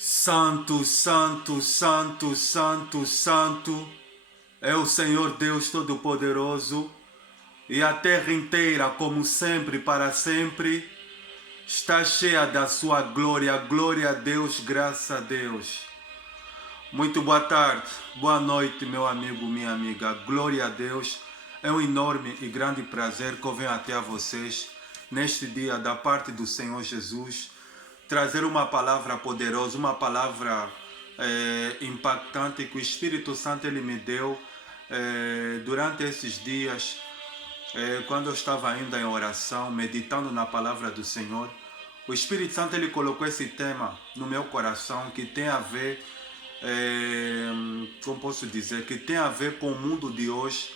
Santo, santo, santo, santo, santo é o Senhor Deus Todo-Poderoso, e a terra inteira, como sempre, para sempre, está cheia da sua glória. Glória a Deus, graças a Deus. Muito boa tarde, boa noite, meu amigo, minha amiga. Glória a Deus. É um enorme e grande prazer que eu venho até a vocês neste dia da parte do Senhor Jesus, trazer uma palavra poderosa, uma palavra impactante que o Espírito Santo ele me deu durante esses dias, quando eu estava ainda em oração, meditando na palavra do Senhor. O Espírito Santo ele colocou esse tema no meu coração que tem a ver, como posso dizer, que tem a ver com o mundo de hoje,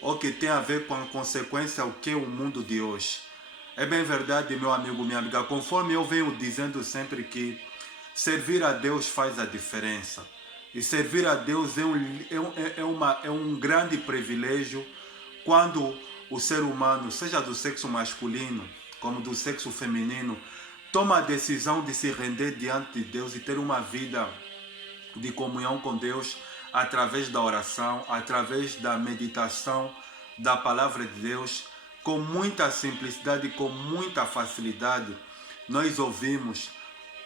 ou que tem a ver com a consequência o que é o mundo de hoje. É bem verdade, meu amigo, minha amiga, conforme eu venho dizendo sempre que servir a Deus faz a diferença. E servir a Deus é um grande privilégio quando o ser humano, seja do sexo masculino como do sexo feminino, toma a decisão de se render diante de Deus e ter uma vida de comunhão com Deus através da oração, através da meditação da palavra de Deus. Com muita simplicidade, com muita facilidade, nós ouvimos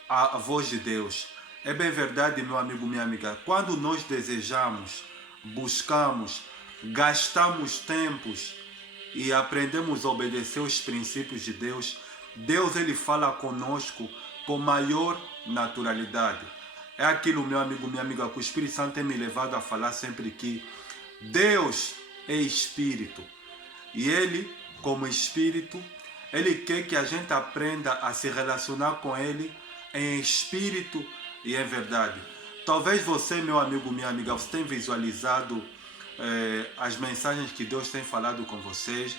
a voz de Deus. É bem verdade, meu amigo, minha amiga, quando nós desejamos, buscamos, gastamos tempos e aprendemos a obedecer os princípios de Deus, Deus ele fala conosco com maior naturalidade. É aquilo, meu amigo, minha amiga, que o Espírito Santo tem me levado a falar sempre que Deus é Espírito. E Ele, como Espírito, Ele quer que a gente aprenda a se relacionar com Ele em espírito e em verdade. Talvez você, meu amigo, minha amiga, você tenha visualizado as mensagens que Deus tem falado com vocês.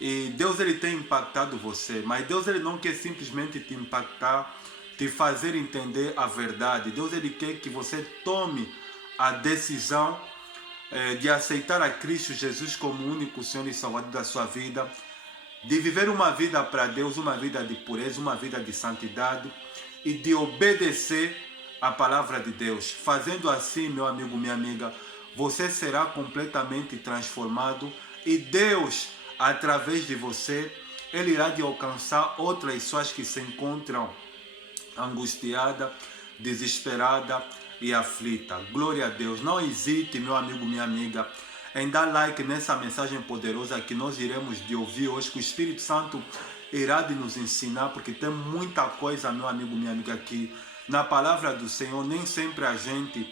E Deus ele tem impactado você, mas Deus ele não quer simplesmente te impactar, te fazer entender a verdade. Deus ele quer que você tome a decisão de aceitar a Cristo Jesus como único Senhor e Salvador da sua vida, de viver uma vida para Deus, uma vida de pureza, uma vida de santidade e de obedecer a palavra de Deus. Fazendo assim, meu amigo, minha amiga, você será completamente transformado e Deus, através de você, Ele irá de alcançar outras pessoas que se encontram angustiada, desesperada e aflita. Glória a Deus. Não hesite, meu amigo, minha amiga, em dar like nessa mensagem poderosa que nós iremos de ouvir hoje, que o Espírito Santo irá de nos ensinar, porque tem muita coisa, meu amigo, minha amiga, que na palavra do Senhor nem sempre a gente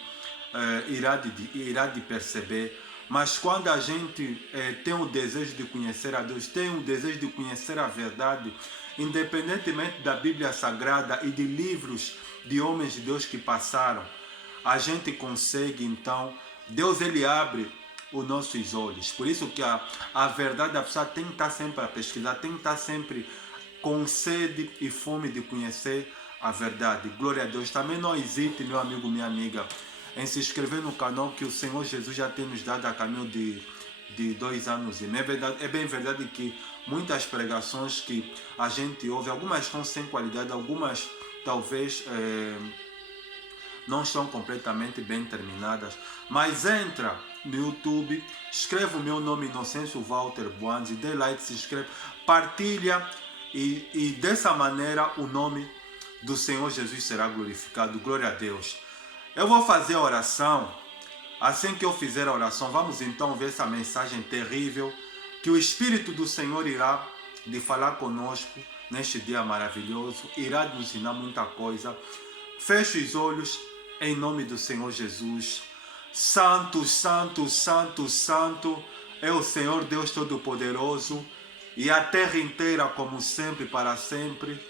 irá de perceber. Mas quando a gente tem o desejo de conhecer a Deus, tem o desejo de conhecer a verdade, independentemente da Bíblia Sagrada e de livros de homens de Deus que passaram, a gente consegue, então, Deus ele abre os nossos olhos. Por isso que a verdade, a pessoa tem que estar sempre a pesquisar, tem que estar sempre com sede e fome de conhecer a verdade. Glória a Deus. Também não hesite, meu amigo, minha amiga, em se inscrever no canal que o Senhor Jesus já tem nos dado a caminho de 2 anos. E é bem verdade que muitas pregações que a gente ouve, algumas estão sem qualidade, algumas talvez não estão completamente bem terminadas. Mas entra no YouTube, escreve o meu nome, Inocêncio Walter Buanzi, dê like, se inscreve, partilha e dessa maneira o nome do Senhor Jesus será glorificado. Glória a Deus. Eu vou fazer a oração. Assim que eu fizer a oração, vamos então ver essa mensagem terrível que o Espírito do Senhor irá de falar conosco neste dia maravilhoso, irá nos ensinar muita coisa. Feche os olhos em nome do Senhor Jesus. Santo, santo, santo, santo é o Senhor Deus Todo-Poderoso, e a terra inteira, como sempre, para sempre,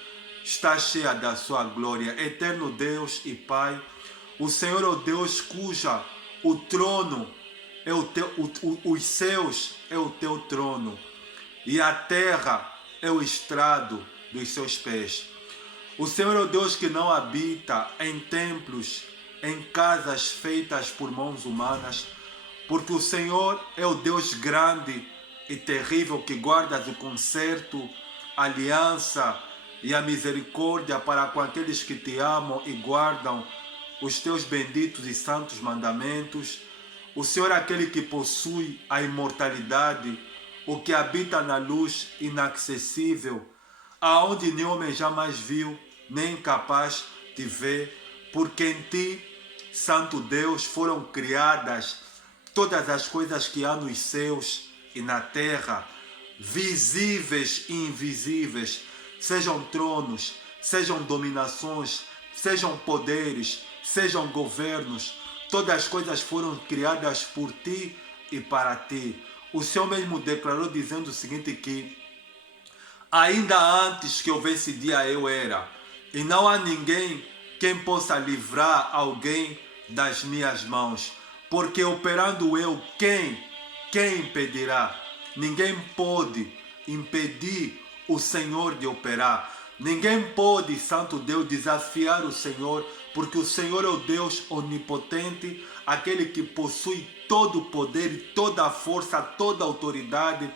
está cheia da sua glória. Eterno Deus e Pai, o Senhor é o Deus cuja o trono é os céus é o teu trono e a terra é o estrado dos seus pés. O Senhor é o Deus que não habita em templos, em casas feitas por mãos humanas, porque o Senhor é o Deus grande e terrível que guarda o concerto, aliança e a misericórdia para com aqueles que te amam e guardam os teus benditos e santos mandamentos. O Senhor é aquele que possui a imortalidade, o que habita na luz inacessível, aonde nenhum homem jamais viu, nem capaz de ver, porque em ti, Santo Deus, foram criadas todas as coisas que há nos céus e na terra, visíveis e invisíveis, sejam tronos, sejam dominações, sejam poderes, sejam governos, todas as coisas foram criadas por ti e para ti. O Senhor mesmo declarou dizendo o seguinte, que ainda antes que houvesse dia eu era, e não há ninguém quem possa livrar alguém das minhas mãos, porque operando eu, quem impedirá? Ninguém pode impedir o Senhor de operar. Ninguém pode, Santo Deus, desafiar o Senhor, porque o Senhor é o Deus onipotente, aquele que possui todo o poder, toda a força, toda a autoridade.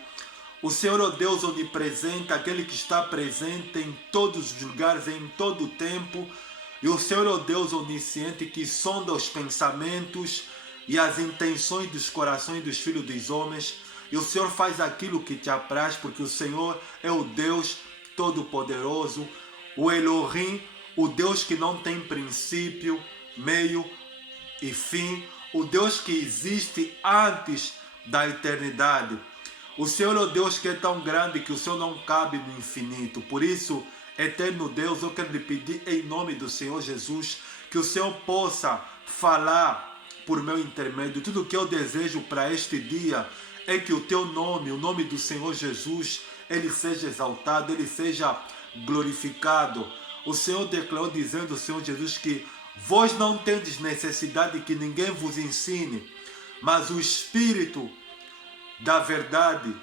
O Senhor é o Deus onipresente, aquele que está presente em todos os lugares, em todo o tempo. E o Senhor é o Deus onisciente que sonda os pensamentos e as intenções dos corações dos filhos dos homens. E o Senhor faz aquilo que te apraz, porque o Senhor é o Deus Todo-Poderoso, o Elohim, o Deus que não tem princípio, meio e fim, o Deus que existe antes da eternidade. O Senhor é o Deus que é tão grande que o Senhor não cabe no infinito. Por isso, eterno Deus, eu quero lhe pedir em nome do Senhor Jesus, que o Senhor possa falar por meu intermédio. Tudo que eu desejo para este dia é que o teu nome, o nome do Senhor Jesus, ele seja exaltado, ele seja glorificado. O Senhor declarou dizendo, o Senhor Jesus, que vós não tendes necessidade que ninguém vos ensine, mas o Espírito da verdade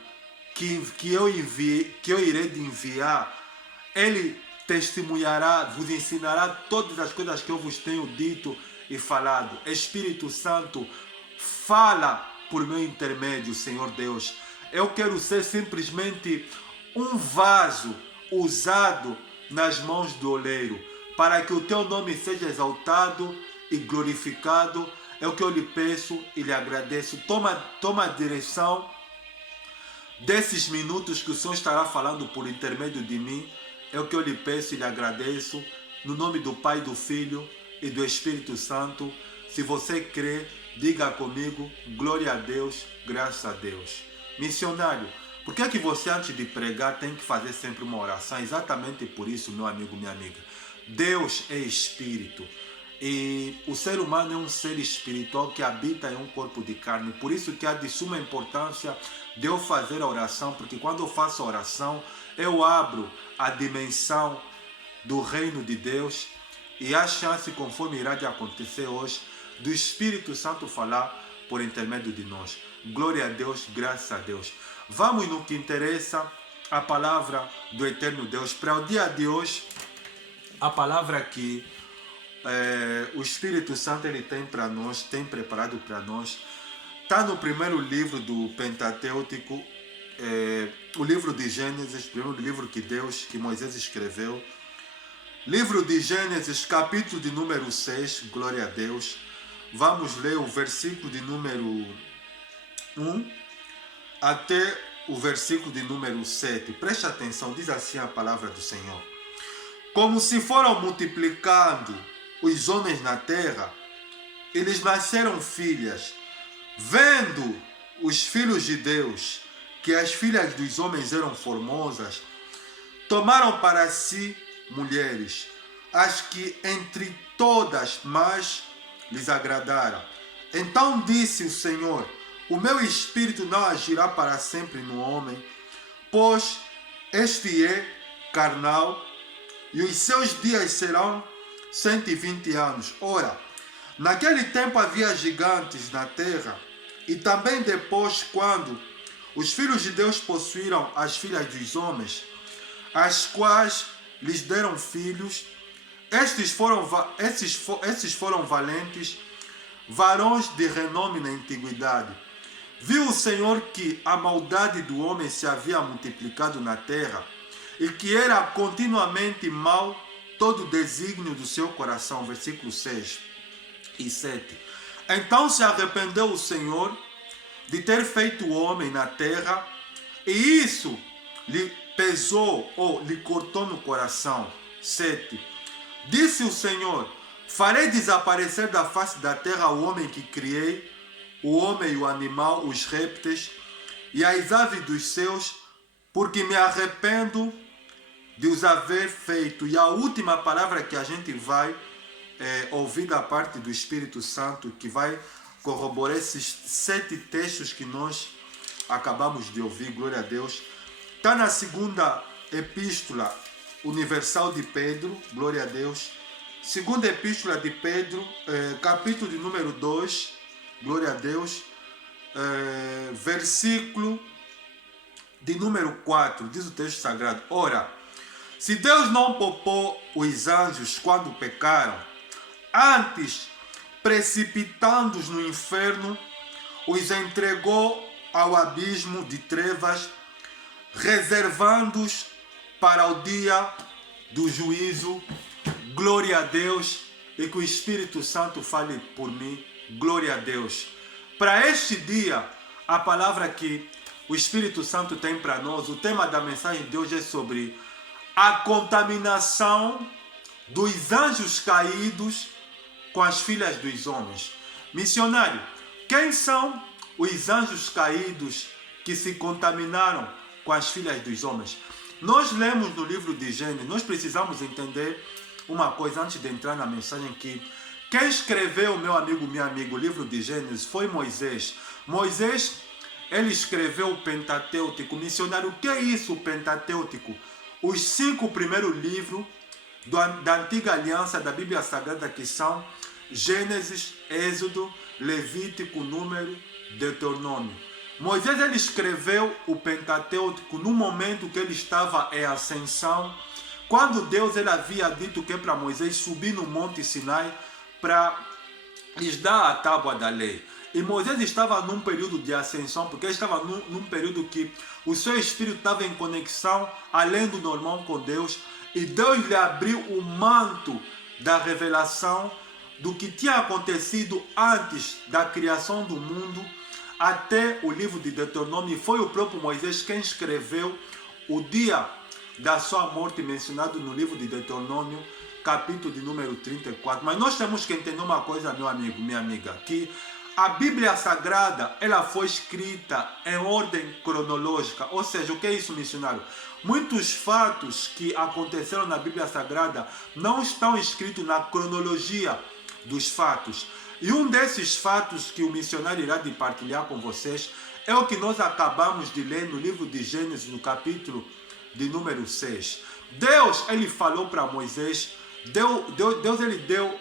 que eu irei de enviar, ele testemunhará, vos ensinará todas as coisas que eu vos tenho dito e falado. Espírito Santo, fala por meu intermédio, Senhor Deus. Eu quero ser simplesmente um vaso usado nas mãos do oleiro, para que o teu nome seja exaltado e glorificado. É o que eu lhe peço e lhe agradeço. Toma a direção desses minutos que o Senhor estará falando por intermédio de mim. É o que eu lhe peço e lhe agradeço. No nome do Pai, do Filho e do Espírito Santo. Se você crê, diga comigo, glória a Deus, graças a Deus. Missionário, por que é que você, antes de pregar, tem que fazer sempre uma oração? Exatamente por isso, meu amigo, minha amiga. Deus é Espírito. E o ser humano é um ser espiritual que habita em um corpo de carne. Por isso que é de suma importância de eu fazer a oração, porque quando eu faço a oração, eu abro a dimensão do reino de Deus e há chance, conforme irá de acontecer hoje, do Espírito Santo falar por intermédio de nós. Glória a Deus, graças a Deus. Vamos no que interessa, a palavra do eterno Deus. Para o dia de hoje, a palavra que o Espírito Santo ele tem para nós, tem preparado para nós, está no primeiro livro do Pentateuco, o livro de Gênesis, primeiro livro que Moisés escreveu. Livro de Gênesis, capítulo de número 6, glória a Deus. Vamos ler o versículo de número 1 até o versículo de número 7. Preste atenção, diz assim a palavra do Senhor. Como se foram multiplicando os homens na terra, eles nasceram filhas. Vendo os filhos de Deus que as filhas dos homens eram formosas, tomaram para si mulheres, as que entre todas mais lhes agradaram. Então disse o Senhor: o meu espírito não agirá para sempre no homem, pois este é carnal, e os seus dias serão 120 anos. Ora, naquele tempo havia gigantes na terra, e também depois, quando os filhos de Deus possuíram as filhas dos homens, as quais lhes deram filhos, estes foram valentes, varões de renome na antiguidade. Viu o Senhor que a maldade do homem se havia multiplicado na terra, e que era continuamente mau todo o desígnio do seu coração. Versículo 6 e 7. Então se arrependeu o Senhor de ter feito o homem na terra, e isso lhe pesou ou lhe cortou no coração. 7. Disse o Senhor: farei desaparecer da face da terra o homem que criei, o homem e o animal, os répteis e as aves dos céus, porque me arrependo de os haver feito. E a última palavra que a gente vai ouvir da parte do Espírito Santo, que vai corroborar esses 7 textos que nós acabamos de ouvir, glória a Deus, está na segunda epístola universal de Pedro, glória a Deus, segunda epístola de Pedro, capítulo de número 2, glória a Deus, versículo de número 4, diz o texto sagrado: ora, se Deus não poupou os anjos quando pecaram, antes, precipitando-os no inferno, os entregou ao abismo de trevas, reservando-os para o dia do juízo. Glória a Deus, e que o Espírito Santo fale por mim. Glória a Deus. Para este dia, a palavra que o Espírito Santo tem para nós, o tema da mensagem de hoje é sobre a contaminação dos anjos caídos com as filhas dos homens. Missionário, quem são os anjos caídos que se contaminaram com as filhas dos homens? Nós lemos no livro de Gênesis, nós precisamos entender uma coisa antes de entrar na mensagem, que quem escreveu, meu amigo, minha amiga, o livro de Gênesis foi Moisés. Moisés, ele escreveu o Pentateuco. Missionário, o que é isso, o Pentateuco? Os 5 primeiros livros da antiga aliança da Bíblia Sagrada, que são Gênesis, Êxodo, Levítico, Número, Deuteronômio. Moisés, ele escreveu o Pentateuco no momento que ele estava em ascensão, quando Deus, ele havia dito que para Moisés subir no Monte Sinai para lhes dar a tábua da lei. E Moisés estava num período de ascensão, porque ele estava num período que o seu espírito estava em conexão além do normal com Deus, e Deus lhe abriu o manto da revelação do que tinha acontecido antes da criação do mundo até o livro de Deuteronômio. E foi o próprio Moisés quem escreveu o dia da sua morte, mencionado no livro de Deuteronômio, capítulo de número 34. Mas nós temos que entender uma coisa, meu amigo, minha amiga, que a Bíblia Sagrada, ela foi escrita em ordem cronológica. Ou seja, o que é isso, missionário? Muitos fatos que aconteceram na Bíblia Sagrada não estão escritos na cronologia dos fatos. E um desses fatos que o missionário irá de partilhar com vocês é o que nós acabamos de ler no livro de Gênesis, no capítulo de número 6. Deus, ele falou para Moisés, Deus ele deu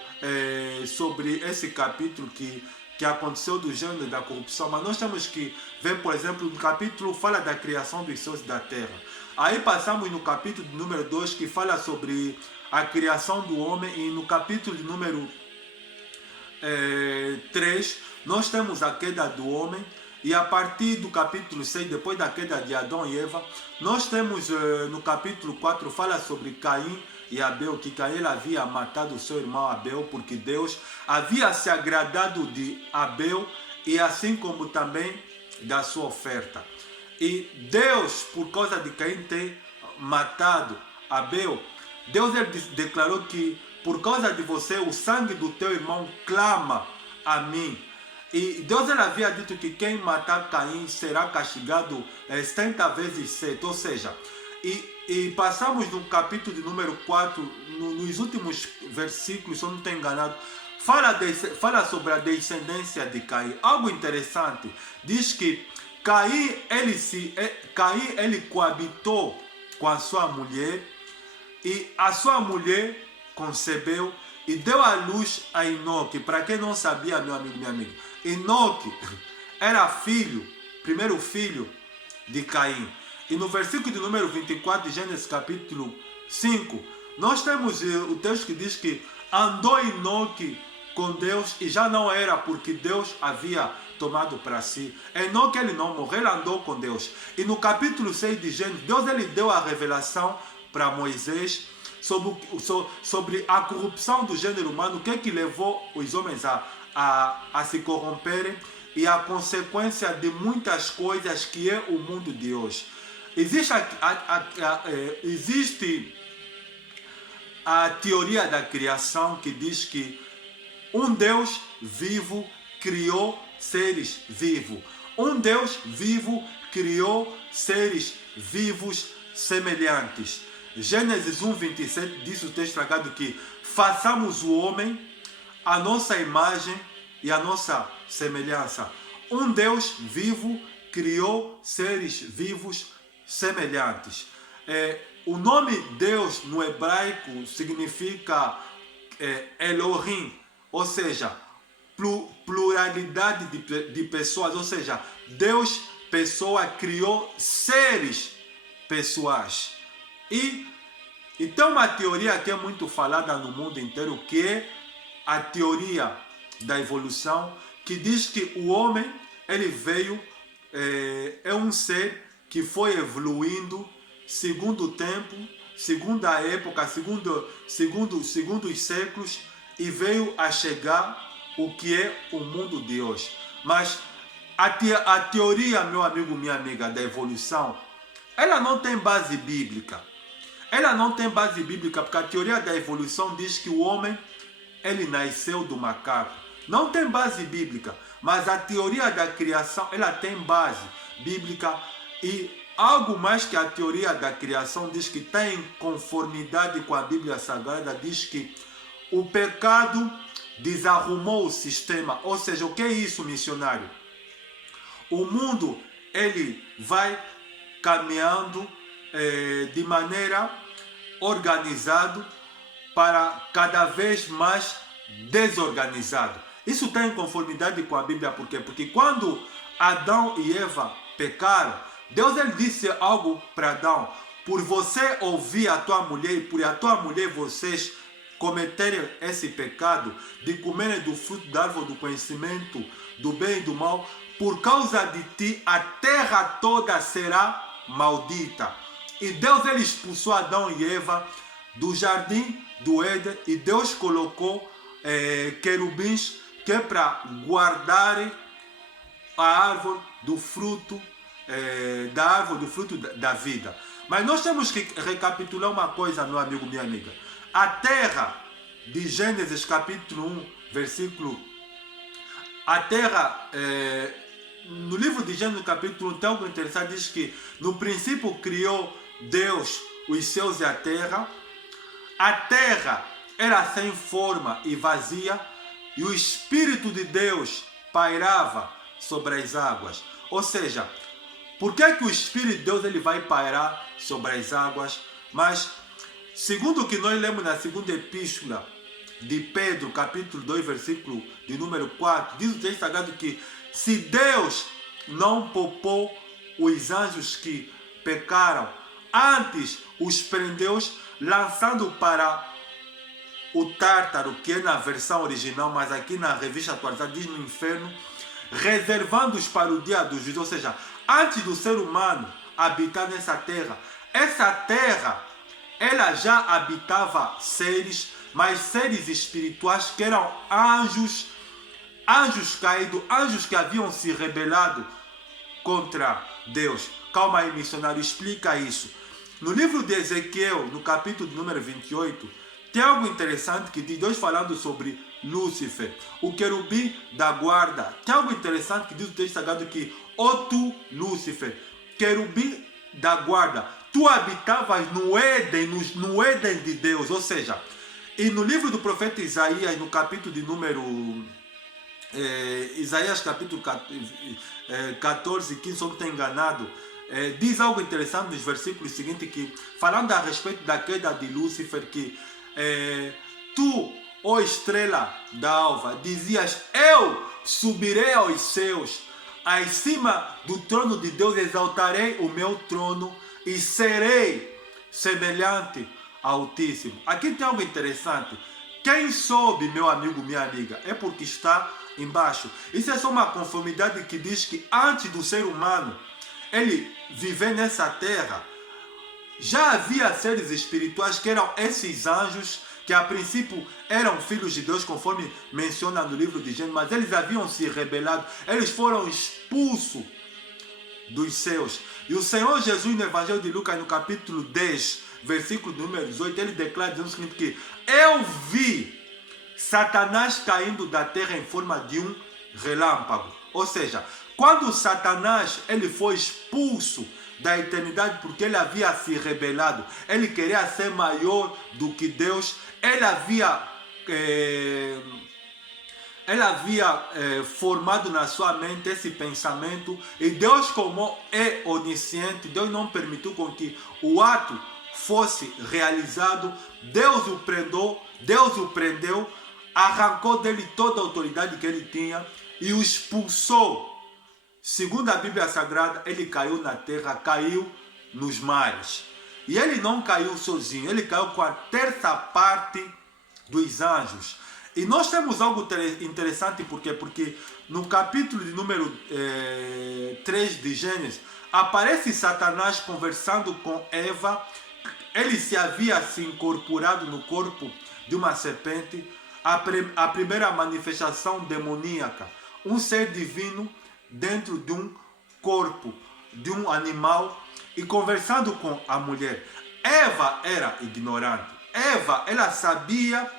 sobre esse capítulo que aconteceu do gênero da corrupção, mas nós temos que ver, por exemplo, no capítulo fala da criação dos céus e da terra. Aí passamos no capítulo de número 2, que fala sobre a criação do homem, e no capítulo de número 3, nós temos a queda do homem, e a partir do capítulo 6, depois da queda de Adão e Eva, nós temos no capítulo 4, fala sobre Caim e Abel, que Caim havia matado o seu irmão Abel, porque Deus havia se agradado de Abel, e assim como também da sua oferta. E Deus, por causa de Caim ter matado Abel, Deus ele declarou que por causa de você, o sangue do teu irmão clama a mim. E Deus ele havia dito que quem matar Caim será castigado 70 vezes 7. Ou seja, e passamos no capítulo de número 4, nos últimos versículos, se eu não estou enganado, fala sobre a descendência de Caim. Algo interessante, diz que Caim ele coabitou com a sua mulher, e a sua mulher concebeu e deu à luz a Enoque. Para quem não sabia, meu amigo, minha amiga, Enoque era primeiro filho de Caim. E no versículo de número 24 de Gênesis capítulo 5, nós temos o texto que diz que andou Enoque com Deus, e já não era porque Deus havia tomado para si. Enoque ele não morreu, ele andou com Deus. E no capítulo 6 de Gênesis, Deus ele deu a revelação para Moisés sobre a corrupção do gênero humano, o que levou os homens a se corromperem e a consequência de muitas coisas que é o mundo de hoje. Existe a teoria da criação que diz que um Deus vivo criou seres vivos. Um Deus vivo criou seres vivos semelhantes. Gênesis 1:27 diz o texto sagrado que façamos o homem a nossa imagem e a nossa semelhança. Um Deus vivo criou seres vivos semelhantes. O nome Deus no hebraico significa Elohim, ou seja, pluralidade de pessoas, ou seja, Deus, pessoa, criou seres pessoais. E tem uma teoria que é muito falada no mundo inteiro, que é a teoria da evolução, que diz que o homem, ele veio, é um ser que foi evoluindo segundo o tempo, segundo a época, segundo os séculos, e veio a chegar o que é o mundo de hoje. Mas a teoria, meu amigo, minha amiga, da evolução, ela não tem base bíblica. Ela não tem base bíblica, porque a teoria da evolução diz que o homem, ele nasceu do macaco. Não tem base bíblica, mas a teoria da criação, ela tem base bíblica. E algo mais que a teoria da criação diz que está em conformidade com a Bíblia Sagrada, diz que o pecado desarrumou o sistema. Ou seja, o que é isso, missionário? O mundo, ele vai caminhando de maneira organizada para cada vez mais desorganizado. Isso está em conformidade com a Bíblia, por quê? Porque quando Adão e Eva pecaram, Deus ele disse algo para Adão: por você ouvir a tua mulher e por a tua mulher vocês cometerem esse pecado de comerem do fruto da árvore do conhecimento do bem e do mal, por causa de ti a terra toda será maldita. E Deus ele expulsou Adão e Eva do jardim do Éden, e Deus colocou querubins que é para guardarem a árvore do fruto da vida. Mas nós temos que recapitular uma coisa, meu amigo, minha amiga. A terra de Gênesis capítulo 1, versículo... A terra, no livro de Gênesis capítulo 1, tem algo interessante, diz que no princípio criou Deus os céus e a terra. A terra era sem forma e vazia, e o Espírito de Deus pairava sobre as águas. Ou seja, por que o Espírito de Deus ele vai pairar sobre as águas? Mas, segundo o que nós lemos na segunda epístola de Pedro, capítulo 2, versículo de número 4, diz o texto sagrado que se Deus não poupou os anjos que pecaram, antes os prendeu, lançando para o Tártaro, que é na versão original, mas aqui na revista atualizada diz no inferno, reservando-os para o dia do juízo. Ou seja, antes do ser humano habitar nessa terra, essa terra, ela já habitava seres, mas seres espirituais que eram anjos caídos, anjos que haviam se rebelado contra Deus. Calma aí, missionário, explica isso. No livro de Ezequiel, no capítulo número 28, tem algo interessante que diz Deus falando sobre Lúcifer, o querubim da guarda. Tem algo interessante que diz o texto sagrado que, ó tu, Lúcifer, querubim da guarda, tu habitavas no Éden de Deus. Ou seja, e no livro do profeta Isaías, no capítulo de número... Isaías capítulo 14, 15, se eu não estou enganado, diz algo interessante nos versículos seguintes, que falando a respeito da queda de Lúcifer, que tu, ó estrela da alva, dizias: eu subirei aos céus, acima do trono de Deus exaltarei o meu trono e serei semelhante ao Altíssimo. Aqui tem algo interessante, Quem sobe, meu amigo, minha amiga, é porque está embaixo. Isso é só uma conformidade que diz que antes do ser humano ele viver nessa terra, já havia seres espirituais que eram esses anjos, que a princípio eram filhos de Deus, conforme menciona no livro de Gênesis, mas eles haviam se rebelado, eles foram expulsos dos céus. E o Senhor Jesus, no Evangelho de Lucas, no capítulo 10, versículo número 18, ele declara dizendo o seguinte, que eu vi Satanás caindo da terra em forma de um relâmpago. Ou seja, quando Satanás ele foi expulso da eternidade porque ele havia se rebelado, ele queria ser maior do que Deus, ele havia formado na sua mente esse pensamento, e Deus, como é onisciente, Deus não permitiu com que o ato fosse realizado. Deus o prendeu, arrancou dele toda a autoridade que ele tinha e o expulsou. Segundo a Bíblia Sagrada, ele caiu na terra, caiu nos mares. E ele não caiu sozinho, ele caiu com a terça parte dos anjos. E nós temos algo interessante, porque no capítulo de número 3 de Gênesis, aparece Satanás conversando com Eva. Ele se havia se incorporado no corpo de uma serpente, a primeira manifestação demoníaca, um ser divino dentro de um corpo de um animal, e conversando com a mulher. Eva era ignorante. Eva, ela sabia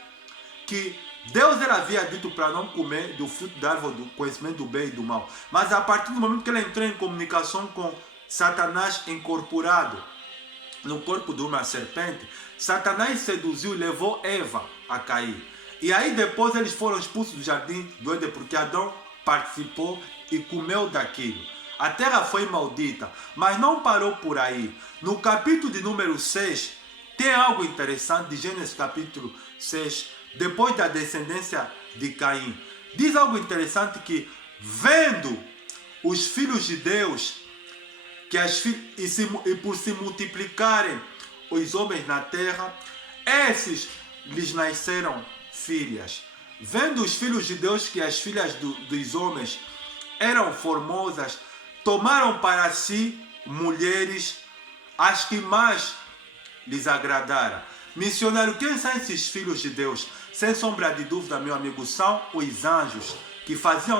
que Deus havia dito para não comer do fruto da árvore do conhecimento do bem e do mal. Mas a partir do momento que ela entrou em comunicação com Satanás incorporado no corpo de uma serpente, Satanás seduziu e levou Eva a cair. E aí depois eles foram expulsos do jardim do Éden, porque Adão participou e comeu daquilo. A terra foi maldita, mas não parou por aí. No capítulo de número 6, tem algo interessante de Gênesis capítulo 6, depois da descendência de Caim. Diz algo interessante que, vendo os filhos de Deus, e por se multiplicarem os homens na terra, esses lhes nasceram filhas. Vendo os filhos de Deus que as filhas dos homens eram formosas, tomaram para si mulheres as que mais lhes agradaram. Missionário, quem são esses filhos de Deus? Sem sombra de dúvida, meu amigo, são os anjos que fazem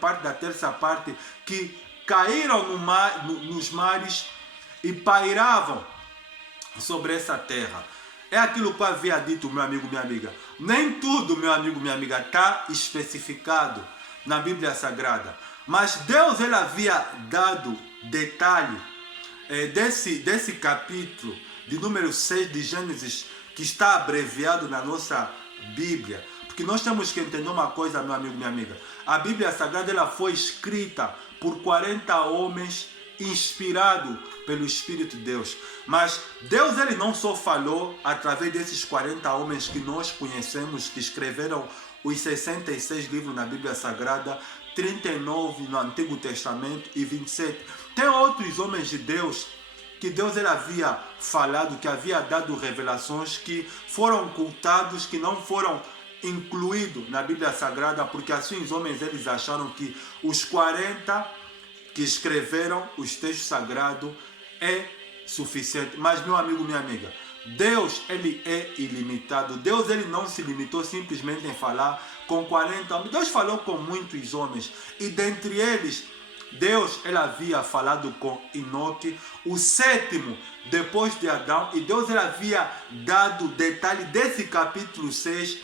parte da terça parte, que caíram nos mares e pairavam sobre essa terra. É aquilo que eu havia dito, meu amigo, minha amiga. Nem tudo, meu amigo, minha amiga, está especificado na Bíblia Sagrada. Mas Deus ele havia dado detalhe desse capítulo de número 6 de Gênesis, que está abreviado na nossa Bíblia. Porque nós temos que entender uma coisa, meu amigo, minha amiga. A Bíblia Sagrada ela foi escrita por 40 homens inspirado pelo Espírito de Deus. Mas Deus ele não só falou através desses 40 homens que nós conhecemos, que escreveram os 66 livros na Bíblia Sagrada, 39 no Antigo Testamento e 27. Tem outros homens de Deus que Deus ele havia falado, que havia dado revelações que foram ocultados, que não foram incluídos na Bíblia Sagrada, porque assim os homens eles acharam que os 40 que escreveram os textos sagrados é suficiente. Mas, meu amigo, minha amiga, Deus ele é ilimitado. Deus ele não se limitou simplesmente em falar com 40 homens. Deus falou com muitos homens, e dentre eles Deus ele havia falado com Enoque, o sétimo depois de Adão, e Deus ele havia dado detalhe desse capítulo 6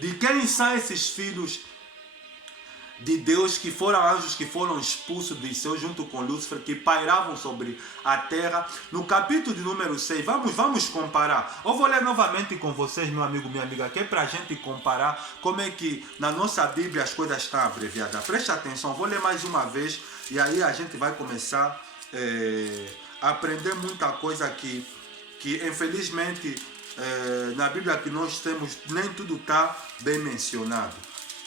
de quem são esses filhos de Deus, que foram anjos que foram expulsos dos céus junto com Lúcifer, que pairavam sobre a terra. No capítulo de número 6, vamos comparar. Eu vou ler novamente com vocês, meu amigo, minha amiga, que é para a gente comparar como é que na nossa Bíblia as coisas estão abreviadas. Preste atenção, vou ler mais uma vez e aí a gente vai começar a aprender muita coisa aqui, que infelizmente na Bíblia que nós temos nem tudo está bem mencionado.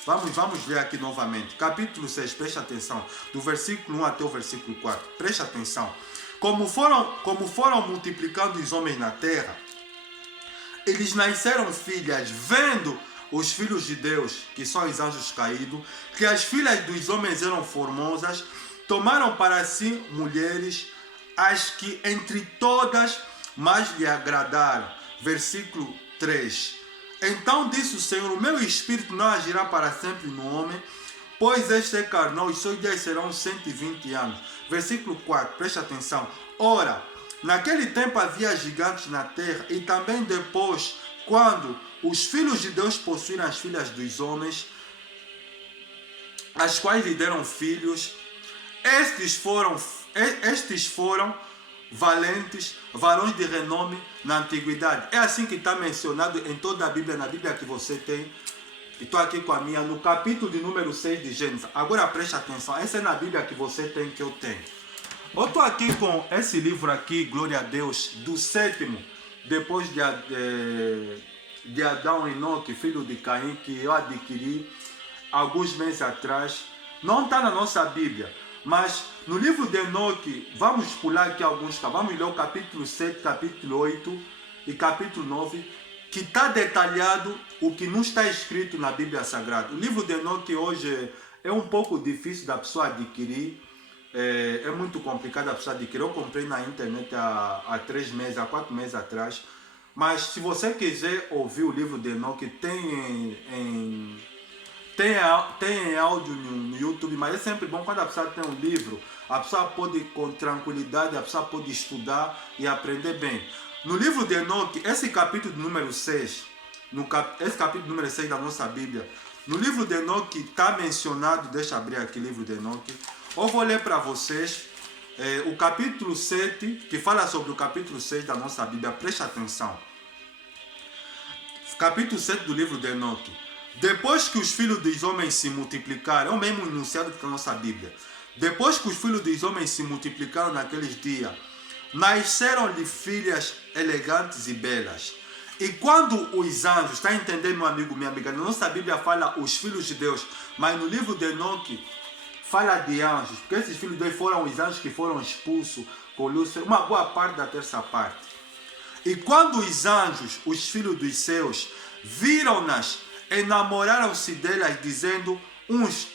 Vamos ler aqui novamente. Capítulo 6, preste atenção. Do versículo 1 até o versículo 4. Preste atenção. Como foram multiplicando os homens na terra, eles nasceram filhas, vendo os filhos de Deus, que são os anjos caídos, que as filhas dos homens eram formosas, tomaram para si mulheres, as que entre todas mais lhe agradaram. Versículo 3. Então disse o Senhor: o meu espírito não agirá para sempre no homem, pois este é carnal e seus dias serão 120 anos. Versículo 4, preste atenção. Ora, naquele tempo havia gigantes na terra, e também depois, quando os filhos de Deus possuíram as filhas dos homens, as quais lhe deram filhos, estes foram valentes, varões de renome na antiguidade. É assim que está mencionado em toda a Bíblia, na Bíblia que você tem. Estou aqui com a minha, no capítulo de número 6 de Gênesis. Agora preste atenção, essa é na Bíblia que você tem, que eu tenho. Eu estou aqui com esse livro aqui, Glória a Deus, do sétimo, depois de Adão e Enoque, filho de Caim, que eu adquiri alguns meses atrás. Não está na nossa Bíblia, mas no livro de Enoque, vamos pular aqui alguns, vamos ler o capítulo 7, capítulo 8 e capítulo 9, que está detalhado o que não está escrito na Bíblia Sagrada. O livro de Enoque hoje é um pouco difícil da pessoa adquirir, é muito complicado a pessoa adquirir. Eu comprei na internet há 3 meses, há 4 meses atrás, mas se você quiser ouvir o livro de Enoque, tem em áudio no YouTube, mas é sempre bom quando a pessoa tem um livro, a pessoa pode com tranquilidade, a pessoa pode estudar e aprender bem. No livro de Enoque, esse capítulo número 6, esse capítulo número 6 da nossa Bíblia, no livro de Enoque está mencionado, deixa eu abrir aqui o livro de Enoque, eu vou ler para vocês o capítulo 7, que fala sobre o capítulo 6 da nossa Bíblia, preste atenção. Capítulo 7 do livro de Enoque. Depois que os filhos dos homens se multiplicaram, é o mesmo enunciado que na nossa Bíblia. Depois que os filhos dos homens se multiplicaram naqueles dias, nasceram-lhe filhas elegantes e belas. E quando os anjos, está entendendo, meu amigo, minha amiga? Na nossa Bíblia fala os filhos de Deus, mas no livro de Enoque fala de anjos, porque esses filhos de Deus foram os anjos que foram expulsos com Lúcifer, uma boa parte da terça parte. E quando os anjos, os filhos dos céus, viram-nas, enamoraram-se delas, dizendo uns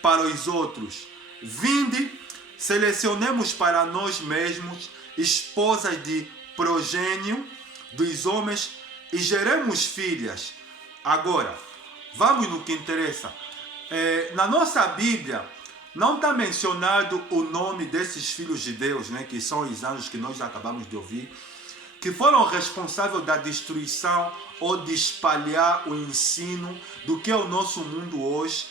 para os outros: vinde, selecionemos para nós mesmos esposas de progênio dos homens e geremos filhas. Agora, vamos no que interessa. Na nossa Bíblia não está mencionado o nome desses filhos de Deus, né, que são os anjos que nós acabamos de ouvir, que foram responsáveis da destruição ou de espalhar o ensino do que é o nosso mundo hoje,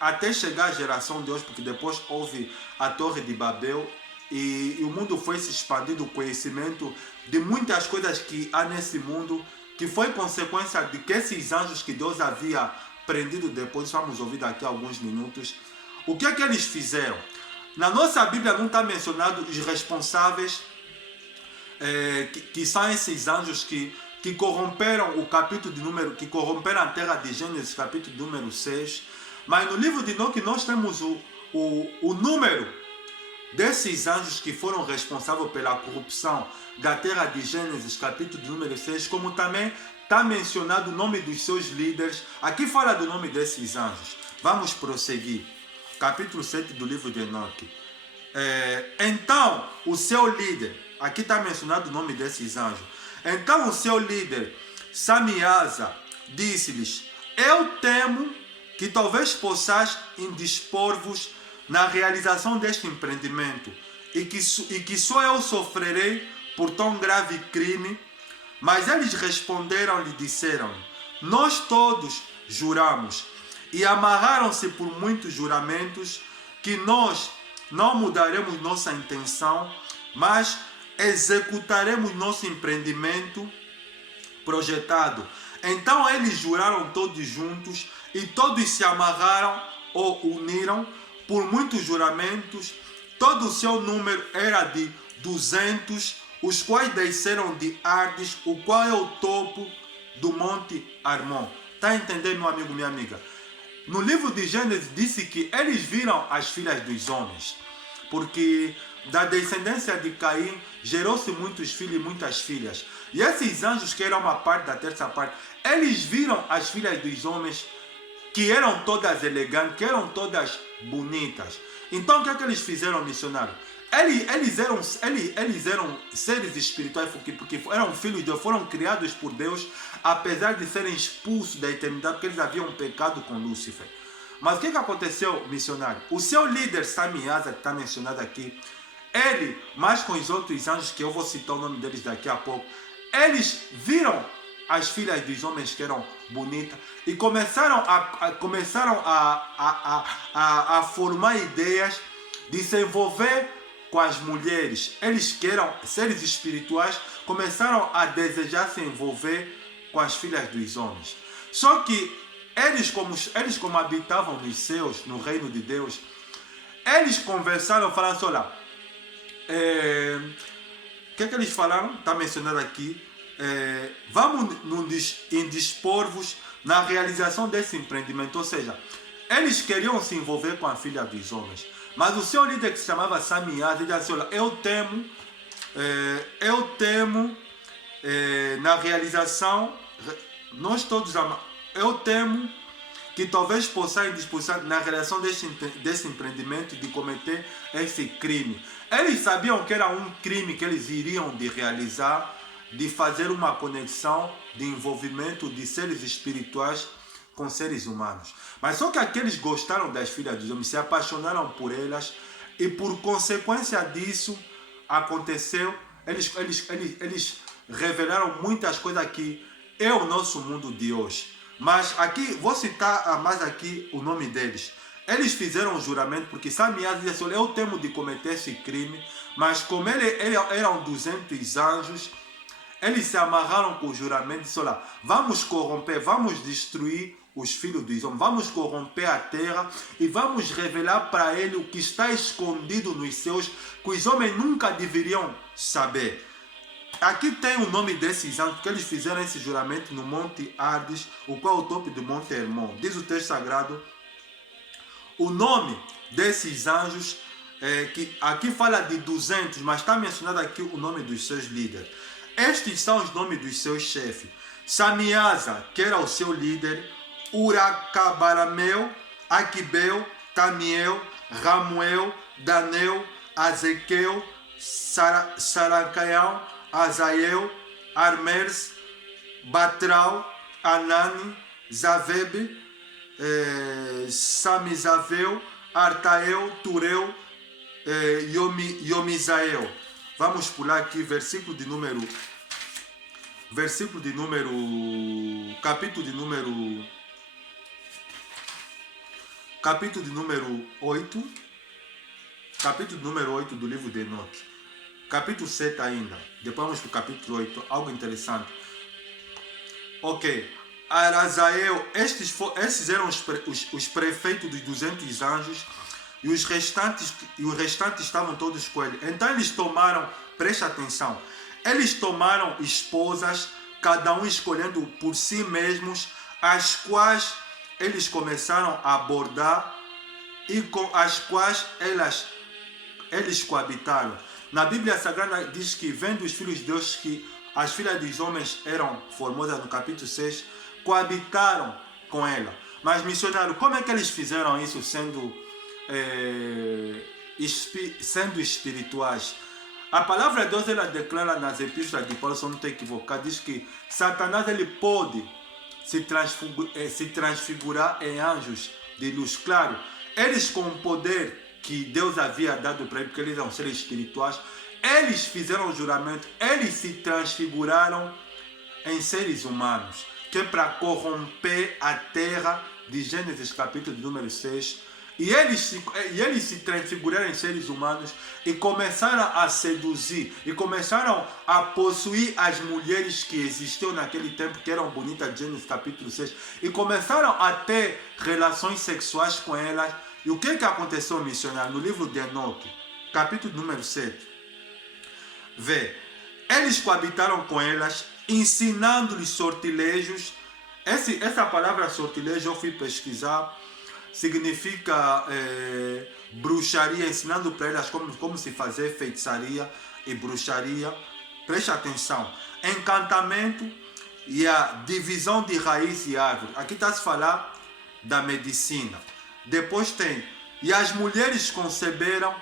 até chegar à geração de hoje, porque depois houve a Torre de Babel e o mundo foi se expandindo, o conhecimento de muitas coisas que há nesse mundo, que foi consequência de que esses anjos que Deus havia prendido depois, vamos ouvir daqui a alguns minutos, o que é que eles fizeram? Na nossa Bíblia não está mencionado os responsáveis, que são esses anjos que corromperam o capítulo de número, que corromperam a terra de Gênesis, capítulo número 6. Mas no livro de Enoque nós temos o número desses anjos que foram responsáveis pela corrupção da terra de Gênesis, capítulo número 6, como também está mencionado o nome dos seus líderes. Aqui fala do nome desses anjos. Vamos prosseguir. Capítulo 7 do livro de Enoque. Então, o seu líder, aqui está mencionado o nome desses anjos. Então o seu líder, Samiasa, disse-lhes: eu temo que talvez possais indispor-vos na realização deste empreendimento e que só eu sofrerei por tão grave crime. Mas eles responderam-lhe e disseram: nós todos juramos, e amarraram-se por muitos juramentos, que nós não mudaremos nossa intenção, mas executaremos nosso empreendimento projetado. Então eles juraram todos juntos, e todos se amarraram ou uniram por muitos juramentos. Todo o seu número era de 200, os quais desceram de Ardes, o qual é o topo do Monte Armon. Está entendendo, meu amigo, minha amiga? No livro de Gênesis disse que eles viram as filhas dos homens, porque da descendência de Caim, gerou-se muitos filhos e muitas filhas. E esses anjos, que eram uma parte da terça parte, eles viram as filhas dos homens, que eram todas elegantes, que eram todas bonitas. Então o que é que eles fizeram, missionário? Eles eram seres espirituais porque eram filhos de Deus, foram criados por Deus, apesar de serem expulsos da eternidade, porque eles haviam pecado com Lúcifer. Mas o que aconteceu, missionário? O seu líder, Samiasa, que está mencionado aqui, ele, mais com os outros anjos, que eu vou citar o nome deles daqui a pouco, eles viram as filhas dos homens que eram bonitas e começaram a formar ideias de se envolver com as mulheres. Eles que eram seres espirituais começaram a desejar se envolver com as filhas dos homens. Só que eles como habitavam nos céus, no reino de Deus, eles conversaram, falaram assim, olha, o que é que eles falaram? Está mencionado aqui. Vamos indispor-vos na realização desse empreendimento. Ou seja, eles queriam se envolver com a filha dos homens. Mas o seu líder, que se chamava Samias, ele disse, olha, eu temo na realização, nós todos eu temo que talvez possa indisposição na realização desse empreendimento de cometer esse crime. Eles sabiam que era um crime que eles iriam de realizar, de fazer uma conexão de envolvimento de seres espirituais com seres humanos. Mas só que aqueles gostaram das filhas dos homens, se apaixonaram por elas e por consequência disso aconteceu, eles revelaram muitas coisas que é o nosso mundo de hoje. Mas aqui, vou citar mais aqui o nome deles. Eles fizeram um juramento, porque Samias disse, eu temo de cometer esse crime, mas como eram 200 anjos, eles se amarraram com o juramento e disseram, olha, vamos corromper, vamos destruir os filhos dos homens, vamos corromper a terra e vamos revelar para ele o que está escondido nos céus, que os homens nunca deveriam saber. Aqui tem o nome desses anjos, porque eles fizeram esse juramento no Monte Hades, o qual é o topo do Monte Hermon. Diz o texto sagrado, o nome desses anjos, que aqui fala de 200, mas está mencionado aqui o nome dos seus líderes. Estes são os nomes dos seus chefes. Samiasa, que era o seu líder, Uracabarameu, Aquibeu, Tamiel, Ramuel, Daneu, Azequeu, Saracaião, Azael, Armers, Batral, Anani, Zaveb, Samizavel, Artael, Tureu, Yomizael. Vamos pular aqui, capítulo de número 8, capítulo número 8 do livro de Enoque. Capítulo 7 ainda. Depois vamos para o capítulo 8. Algo interessante. Ok. Arazael. Esses eram os prefeitos dos 200 anjos. E os restantes estavam todos com ele. Então eles tomaram, preste atenção, eles tomaram esposas, cada um escolhendo por si mesmos, as quais eles começaram a abordar e com as quais eles coabitaram. Na Bíblia Sagrada diz que, vendo os filhos de Deus que as filhas dos homens eram formosas, no capítulo 6, coabitaram com ela. Mas, missionário, como é que eles fizeram isso sendo espirituais? A palavra de Deus, ela declara nas epístolas de Paulo, se eu não estou equivocado, diz que Satanás ele pode se transfigurar em anjos de luz. Claro, eles com o poder que Deus havia dado para eles, porque eles eram seres espirituais, eles fizeram o juramento, eles se transfiguraram em seres humanos, que é para corromper a terra, de Gênesis capítulo número 6. E eles se transfiguraram em seres humanos e começaram a seduzir, e começaram a possuir as mulheres que existiam naquele tempo, que eram bonitas, Gênesis capítulo 6, e começaram a ter relações sexuais com elas. E o que aconteceu, missionário? No livro de Enoque, capítulo número 7, vê, eles coabitaram com elas, ensinando-lhes sortilégios. Essa palavra sortilégio eu fui pesquisar. significa bruxaria, ensinando para elas como se fazer feitiçaria e bruxaria. Preste atenção. Encantamento e a divisão de raiz e árvore. Aqui está a se falar da medicina. Depois tem, e as mulheres conceberam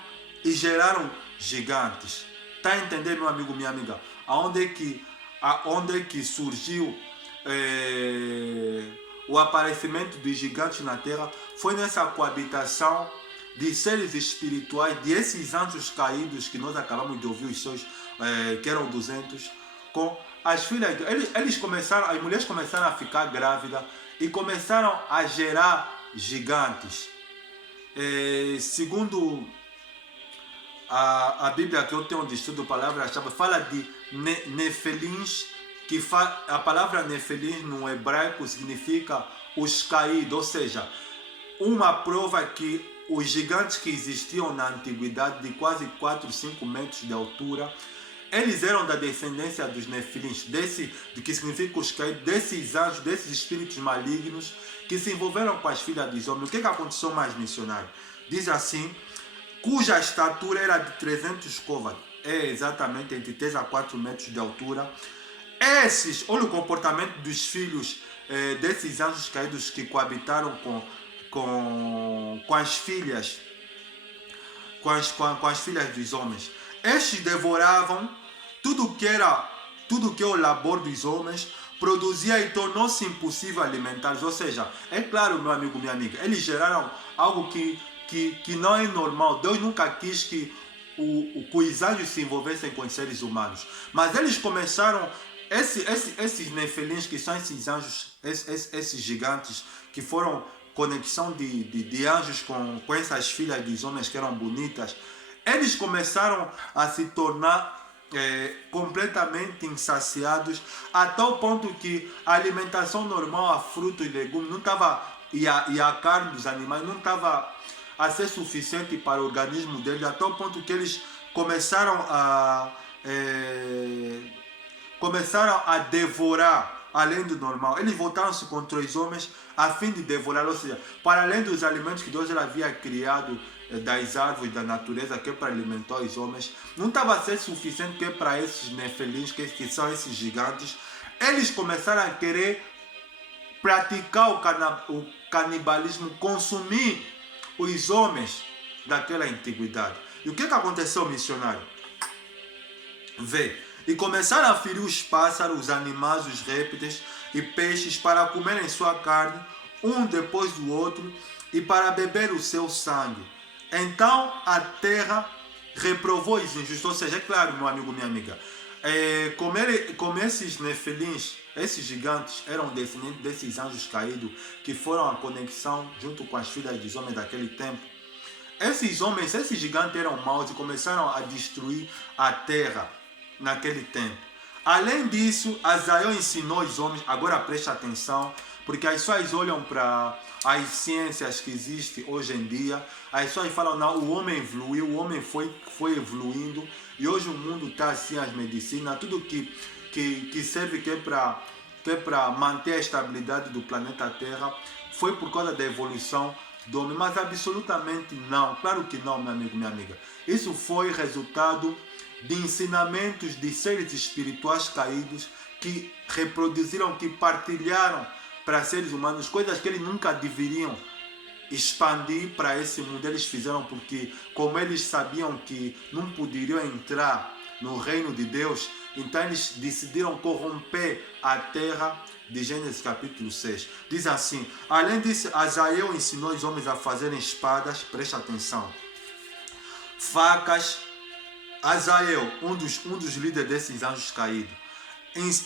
e geraram gigantes. Está a entender, meu amigo, minha amiga? Aonde é que surgiu o aparecimento dos gigantes na Terra? Foi nessa coabitação de seres espirituais, de esses anjos caídos que nós acabamos de ouvir, os seus, que eram 200, com as filhas. As mulheres começaram a ficar grávidas e começaram a gerar gigantes. Segundo a Bíblia que eu tenho de estudo, palavra-chave, fala de nefelins, que a palavra nefelins no hebraico significa os caídos, ou seja, uma prova que os gigantes que existiam na antiguidade, de quase 4, 5 metros de altura, eles eram da descendência dos nefilins, do que significa os caídos, desses anjos, desses espíritos malignos que se envolveram com as filhas dos homens. O que aconteceu mais, missionário? Diz assim, cuja estatura era de 300 côvados, exatamente entre 3 a 4 metros de altura. Olha o comportamento dos filhos desses anjos caídos que coabitaram com as filhas, com as filhas dos homens. Estes devoravam tudo que é o labor dos homens, produzia e tornou-se impossível alimentá-los. Ou seja, é claro, meu amigo, minha amiga, eles geraram algo que não é normal. Deus nunca quis que os anjos se envolvessem com os seres humanos. Mas eles começaram, esses nefelins, que são esses anjos, esses gigantes, que foram conexão de anjos com essas filhas dos homens que eram bonitas, eles começaram a se tornar completamente insaciados, a tal ponto que a alimentação normal a frutos e legumes não estava, e a carne dos animais não estava a ser suficiente para o organismo deles, a tal ponto que eles começaram a devorar além do normal. Eles voltaram-se contra os homens a fim de devorar, ou seja, para além dos alimentos que Deus havia criado das árvores da natureza, que é para alimentar os homens, não estava a ser suficiente que é para esses nefelins, que são esses gigantes. Eles começaram a querer praticar o canibalismo, consumir os homens daquela antiguidade. E o que aconteceu, missionário? Vê, e começaram a ferir os pássaros, os animais, os répteis e peixes para comerem sua carne, um depois do outro, e para beber o seu sangue. Então a terra reprovou os injustos. Ou seja, é claro, meu amigo, minha amiga, como esses nefelins, esses gigantes eram descendentes desses anjos caídos, que foram a conexão junto com as filhas dos homens daquele tempo. Esses gigantes eram maus e começaram a destruir a terra naquele tempo. Além disso, Azael ensinou os homens, agora preste atenção, porque as pessoas olham para as ciências que existem hoje em dia, as pessoas falam, não, o homem evoluiu, o homem foi evoluindo, e hoje o mundo está assim, as medicinas, tudo que serve que é para manter a estabilidade do planeta Terra, foi por causa da evolução do homem, mas absolutamente não, claro que não, meu amigo, minha amiga. Isso foi resultado de ensinamentos de seres espirituais caídos que reproduziram, que partilharam para seres humanos coisas que eles nunca deveriam expandir para esse mundo. Eles fizeram porque, como eles sabiam que não poderiam entrar no reino de Deus, então eles decidiram corromper a terra. De Gênesis capítulo 6 diz assim: além disso, Azael ensinou os homens a fazerem espadas, preste atenção, facas. Azael, um dos líderes desses anjos caídos.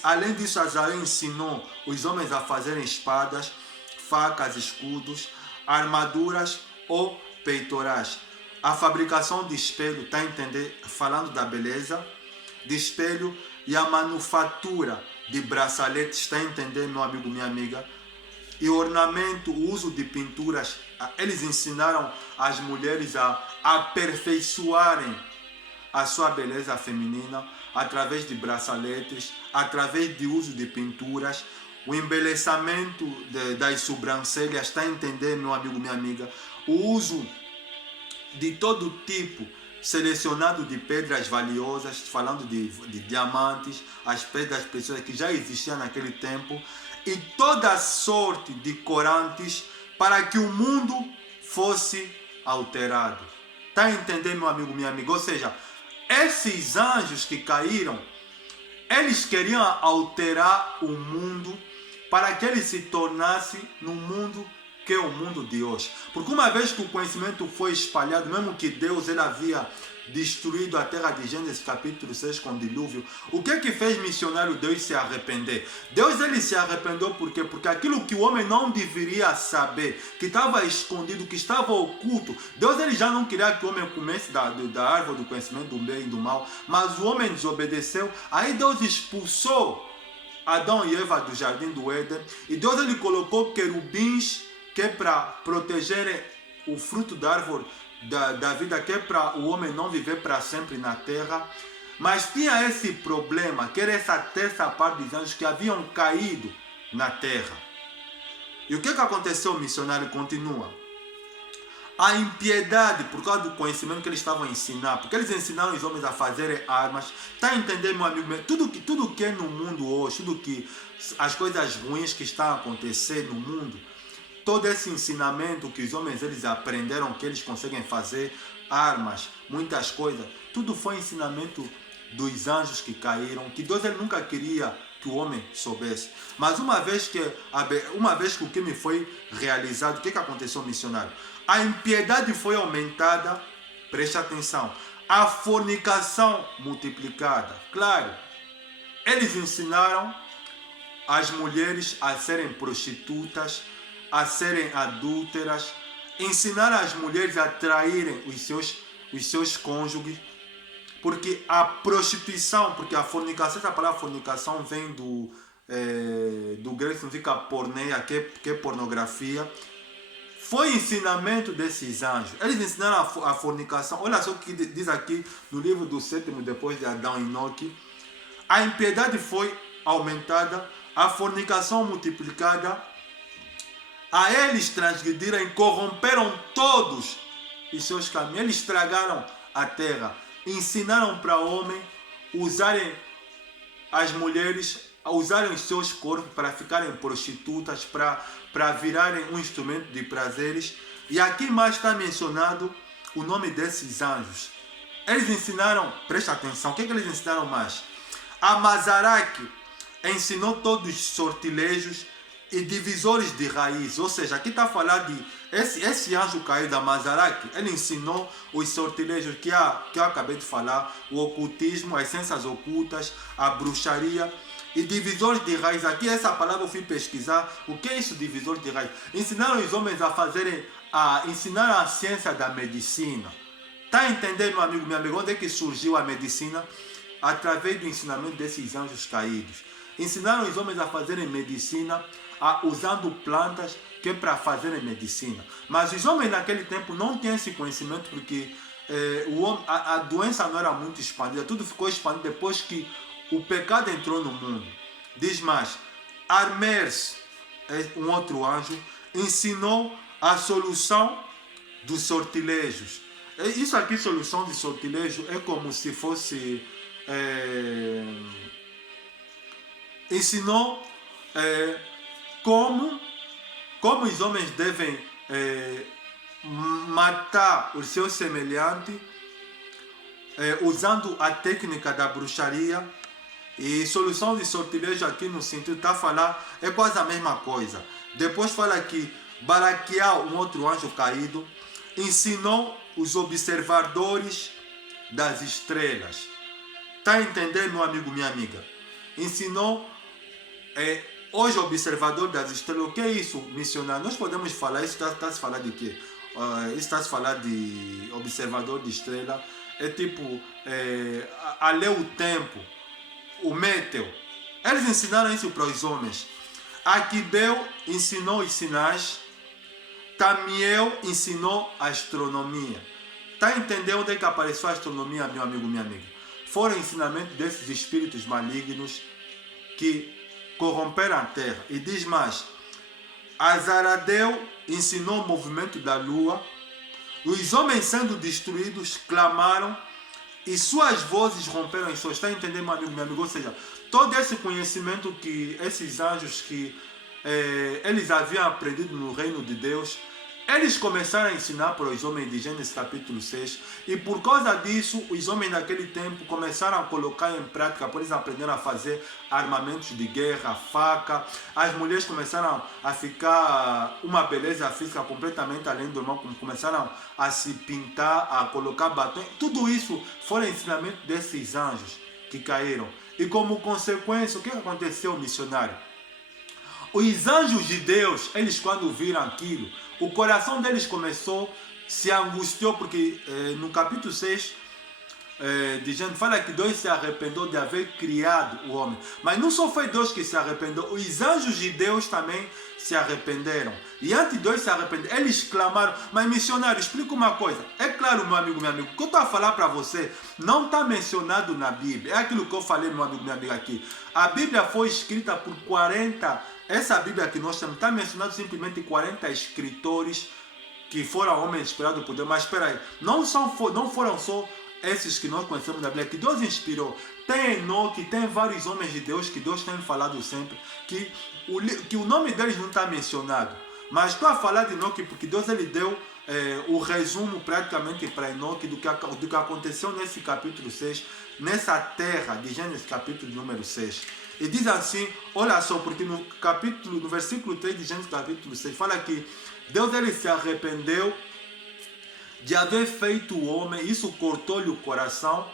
Além disso, Azael ensinou os homens a fazerem espadas, facas, escudos, armaduras ou peitorais. A fabricação de espelho, está a entender? Falando da beleza de espelho, e a manufatura de braçaletes, está a entender, meu amigo, minha amiga? E ornamento, o uso de pinturas. Eles ensinaram as mulheres a aperfeiçoarem a sua beleza feminina através de braçaletes, através do uso de pinturas. o embelezamento das sobrancelhas, está a entender, meu amigo, minha amiga? O uso de todo tipo, selecionado de pedras valiosas, falando de diamantes, as pedras preciosas que já existiam naquele tempo, e toda sorte de corantes para que o mundo fosse alterado. Está a entender, meu amigo, minha amiga? Ou seja, esses anjos que caíram, eles queriam alterar o mundo para que ele se tornasse no mundo que é o mundo de hoje. Porque uma vez que o conhecimento foi espalhado, mesmo que Deus ele havia destruído a terra de Gênesis capítulo 6 com o dilúvio, o que é que fez missionário Deus se arrepender? Deus ele se arrependeu por quê? Porque aquilo que o homem não deveria saber, que estava escondido, que estava oculto, Deus ele já não queria que o homem comesse da árvore do conhecimento do bem e do mal, mas o homem desobedeceu, aí Deus expulsou Adão e Eva do jardim do Éden, e Deus ele colocou querubins que é para protegerem o fruto da árvore da vida, que é para o homem não viver para sempre na terra. Mas tinha esse problema, que era essa terça parte dos anjos que haviam caído na terra. E o que aconteceu? O missionário continua. A impiedade, por causa do conhecimento que eles estavam a ensinar, porque eles ensinaram os homens a fazerem armas. Está a entender, meu amigo? Tudo que é no mundo hoje, tudo que as coisas ruins que estão a acontecer no mundo, todo esse ensinamento que os homens eles aprenderam, que eles conseguem fazer armas, muitas coisas, tudo foi ensinamento dos anjos que caíram, que Deus ele nunca queria que o homem soubesse. Mas uma vez que o que me foi realizado, o que aconteceu, missionário? A impiedade foi aumentada, preste atenção, a fornicação multiplicada. Claro, eles ensinaram as mulheres a serem prostitutas, a serem adúlteras, ensinaram as mulheres a traírem os seus cônjuges, porque a prostituição, porque a fornicação, essa palavra fornicação vem do grego, significa porneia, que é pornografia, foi ensinamento desses anjos. Eles ensinaram a fornicação. Olha só o que diz aqui no livro do 7º, depois de Adão e Enoque. A impiedade foi aumentada, a fornicação multiplicada, a eles transgrediram e corromperam todos os seus caminhos. Eles estragaram a terra, ensinaram para o homem usarem as mulheres, usarem os seus corpos para ficarem prostitutas, para virarem um instrumento de prazeres. E aqui mais está mencionado o nome desses anjos. Eles ensinaram, presta atenção, o que eles ensinaram mais? A Mazaraque ensinou todos os sortilejos e divisores de raiz, ou seja, aqui está a falar de esse anjo caído da Mazaraque, ele ensinou os sortilejos que eu acabei de falar, o ocultismo, as ciências ocultas, a bruxaria e divisores de raiz. Aqui essa palavra eu fui pesquisar, o que é isso, divisor de raiz? Ensinaram os homens ensinaram a ciência da medicina. Está a entender, meu amigo, minha amiga, onde é que surgiu a medicina? Através do ensinamento desses anjos caídos. Ensinaram os homens a fazerem medicina, usando plantas que é para fazerem medicina. Mas os homens naquele tempo não tinham esse conhecimento, porque a doença não era muito expandida. Tudo ficou expandido depois que o pecado entrou no mundo. Diz mais, Hermes, um outro anjo, ensinou a solução dos sortilejos. Isso aqui, solução de sortilegio, é como se fosse... ensinou como os homens devem matar os seus semelhantes usando a técnica da bruxaria. E solução de sortilégio aqui no sentido está a falar, é quase a mesma coisa. Depois fala que Baraquiel, um outro anjo caído, ensinou os observadores das estrelas. Está a entender, meu amigo, minha amiga? Ensinou hoje observador das estrelas. O que é isso, missionário? Nós podemos falar, isso está se falar de quê? Isso está se falar de observador de estrela. É tipo, a ler o tempo, o méteo. Eles ensinaram isso para os homens. Aquibeu ensinou os sinais. Tamiel ensinou a astronomia. Está entendendo onde é que apareceu a astronomia, meu amigo, minha amiga? Foram ensinamentos desses espíritos malignos que corromperam a terra. E diz mais, Azaradeu ensinou o movimento da lua, os homens sendo destruídos clamaram e suas vozes romperam em sons. Está entendendo, meu amigo? Ou seja, todo esse conhecimento que esses anjos que eles haviam aprendido no reino de Deus, eles começaram a ensinar para os homens de Gênesis capítulo 6, e por causa disso, os homens naquele tempo começaram a colocar em prática, por eles aprenderam a fazer armamentos de guerra, faca, as mulheres começaram a ficar uma beleza física completamente além do normal, começaram a se pintar, a colocar batom, tudo isso foi ensinamento desses anjos que caíram. E como consequência, o que aconteceu, missionário? Os anjos de Deus, eles quando viram aquilo, o coração deles começou, se angustiou, porque no capítulo 6 de Gênesis fala que Deus se arrependeu de haver criado o homem. Mas não só foi Deus que se arrependeu, os anjos de Deus também se arrependeram. E antes de Deus se arrepender, eles clamaram. Mas missionário, explica uma coisa. É claro, meu amigo, o que eu estou a falar para você não está mencionado na Bíblia. É aquilo que eu falei, meu amigo, minha amiga, aqui. A Bíblia foi escrita por 40... Essa Bíblia que nós temos está mencionado simplesmente 40 escritores que foram homens inspirados por Deus. Mas espera aí, não foram só esses que nós conhecemos da Bíblia, que Deus inspirou. Tem Enoque, tem vários homens de Deus que Deus tem falado sempre, que o nome deles não está mencionado. Mas estou a falar de Enoque porque Deus ele deu o resumo praticamente para Enoque do que aconteceu nesse capítulo 6, nessa terra de Gênesis capítulo número 6. E diz assim, olha só, porque no versículo 3 de Gênesis capítulo 6, fala que Deus ele se arrependeu de haver feito o homem, isso cortou-lhe o coração,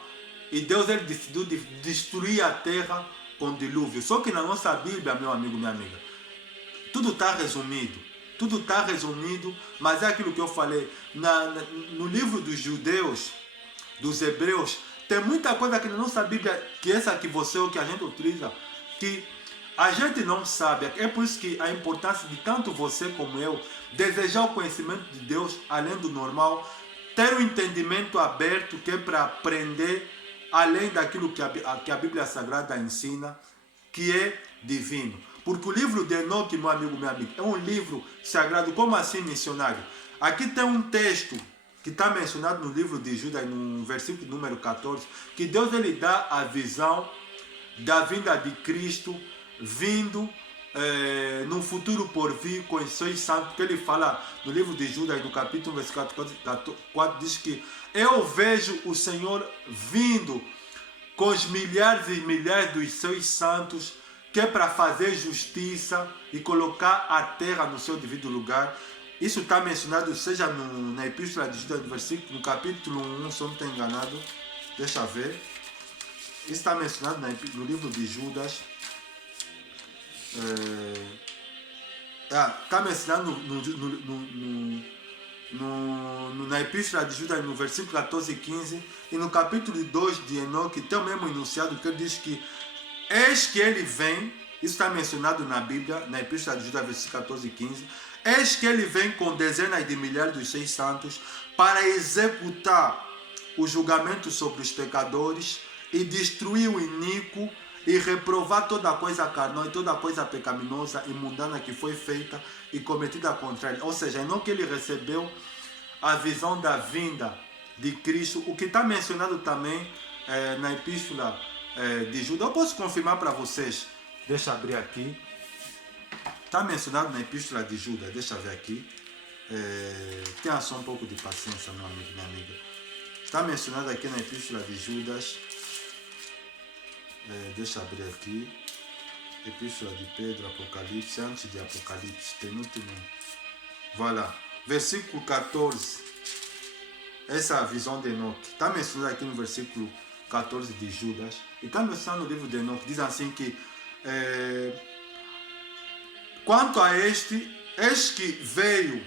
e Deus ele decidiu destruir a terra com dilúvio. Só que na nossa Bíblia, meu amigo, minha amiga, tudo está resumido. Tudo está resumido, mas é aquilo que eu falei, no livro dos judeus, dos hebreus, tem muita coisa que na nossa Bíblia, que essa que você ou que a gente utiliza, que a gente não sabe. É por isso que a importância de tanto você como eu desejar o conhecimento de Deus além do normal, ter um entendimento aberto que é para aprender além daquilo que a Bíblia Sagrada ensina, que é divino. Porque o livro de Enoque, meu amigo, minha amiga, é um livro sagrado. Como assim, missionário? Aqui tem um texto que está mencionado no livro de Judas, no versículo número 14, que Deus ele dá a visão da vinda de Cristo, vindo no futuro por vir com os seus santos, que ele fala no livro de Judas, no capítulo 1, versículo 4, diz que eu vejo o Senhor vindo com os milhares e milhares dos seus santos, que é para fazer justiça e colocar a terra no seu devido lugar. Isso está mencionado, seja na Epístola de Judas, no capítulo 1, se eu não estou enganado. Deixa eu ver. Isso está mencionado no livro de Judas. Está mencionado na Epístola de Judas, no versículo 14 e 15. E no capítulo 2 de Enoque, tem o mesmo enunciado que ele diz que eis que ele vem. Isso está mencionado na Bíblia, na Epístola de Judas, versículo 14 e 15. Eis que ele vem com dezenas de milhares dos seus santos para executar o julgamento sobre os pecadores e destruir o iníquo e reprovar toda coisa carnal e toda coisa pecaminosa e mundana que foi feita e cometida contra ele. Ou seja, não que ele recebeu a visão da vinda de Cristo, o que está mencionado também na Epístola de Judas. Eu posso confirmar para vocês, deixa eu abrir aqui. Está mencionado na Epístola de Judas, deixa eu ver aqui. Tenha só um pouco de paciência, meu amigo, minha amiga. Está mencionado aqui na Epístola de Judas. Deixa eu abrir aqui. Epístola de Pedro, Apocalipse, antes de Apocalipse, penúltimo. Voilà. Versículo 14. Essa é a visão de Enoque. Está mencionado aqui no versículo 14 de Judas. E está mencionado no livro de Enoque. Diz assim que quanto a este, eis que veio.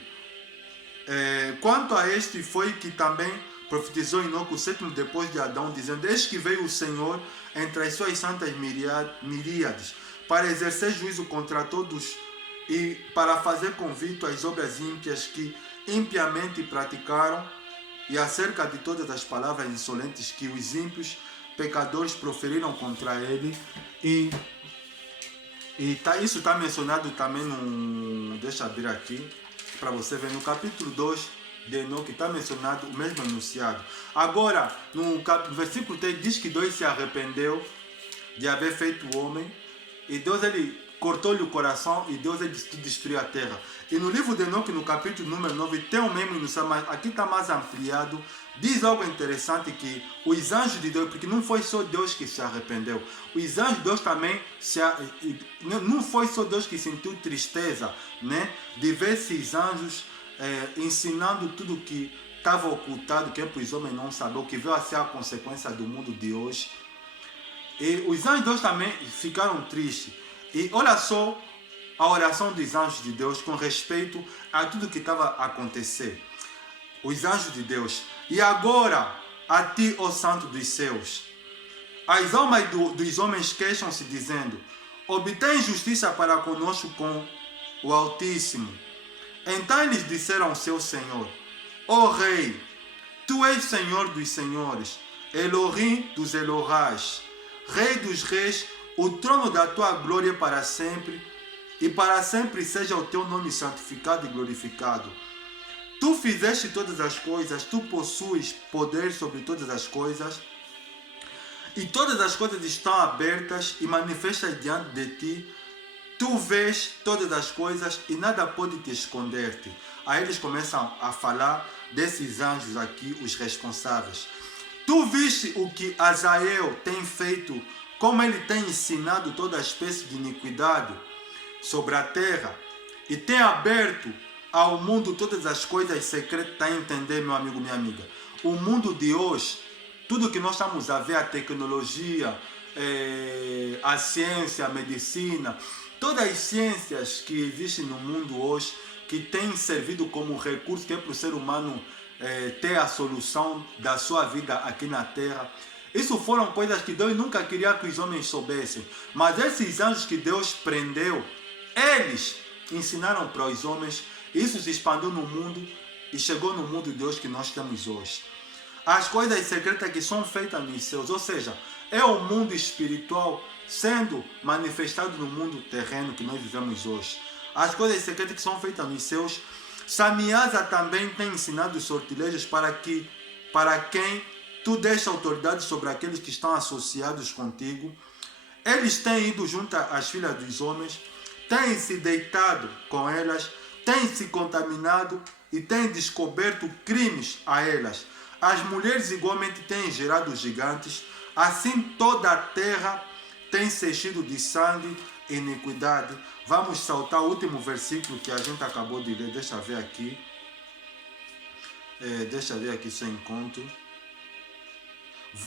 Quanto a este foi que também profetizou Enoque, o sétimo depois de Adão, dizendo: eis que veio o Senhor entre as suas santas miríades, para exercer juízo contra todos e para fazer convite às obras ímpias que impiamente praticaram, e acerca de todas as palavras insolentes que os ímpios pecadores proferiram contra ele. E E isso está mencionado também no... Deixa eu abrir aqui, para você ver, no capítulo 2 de Enoque está mencionado o mesmo enunciado. Agora, no versículo 3 diz que Deus se arrependeu de haver feito o homem, e Deus ele cortou-lhe o coração, e Deus ele destruiu a terra. E no livro de Enoque, no capítulo número 9, tem o mesmo enunciado, mas aqui está mais ampliado. Diz algo interessante, que os anjos de Deus, porque não foi só Deus que se arrependeu, os anjos de Deus também, não foi só Deus que sentiu tristeza, né, de ver esses anjos ensinando tudo que estava ocultado, que é para os homens não saber, o que veio a ser a consequência do mundo de hoje. E os anjos de Deus também ficaram tristes. E olha só a oração dos anjos de Deus com respeito a tudo que estava a acontecer. Os anjos de Deus: e agora a ti, ó Santo dos céus, as almas dos homens queixam-se, dizendo: obtém justiça para conosco com o Altíssimo. Então eles disseram ao seu Senhor: ó Rei, tu és Senhor dos senhores, Elohim dos Elohás, Rei dos reis, o trono da tua glória para sempre, e para sempre seja o teu nome santificado e glorificado. Tu fizeste todas as coisas, tu possuis poder sobre todas as coisas, e todas as coisas estão abertas e manifestas diante de ti. Tu vês todas as coisas e nada pode te esconder-te. Aí eles começam a falar desses anjos aqui, os responsáveis. Tu viste o que Azael tem feito, como ele tem ensinado toda espécie de iniquidade sobre a terra, e tem aberto ao mundo todas as coisas secretas. Está a entender, meu amigo, minha amiga? O mundo de hoje, tudo que nós estamos a ver, a tecnologia, a ciência, a medicina, todas as ciências que existem no mundo hoje, que têm servido como recurso que é para o ser humano ter a solução da sua vida aqui na Terra. Isso foram coisas que Deus nunca queria que os homens soubessem. Mas esses anjos que Deus prendeu, eles ensinaram para os homens. Isso se expandiu no mundo e chegou no mundo de Deus que nós temos hoje. As coisas secretas que são feitas nos céus, ou seja, é o mundo espiritual sendo manifestado no mundo terreno que nós vivemos hoje. As coisas secretas que são feitas nos céus. Samiasa também tem ensinado os sortilégios para quem tu deixa autoridade sobre aqueles que estão associados contigo. Eles têm ido junto às filhas dos homens, têm se deitado com elas, têm se contaminado e têm descoberto crimes a elas. As mulheres igualmente têm gerado gigantes, assim toda a terra tem se enchido de sangue e iniquidade. Vamos saltar o último versículo que a gente acabou de ler. Deixa eu ver aqui. Deixa eu ver aqui se eu encontro.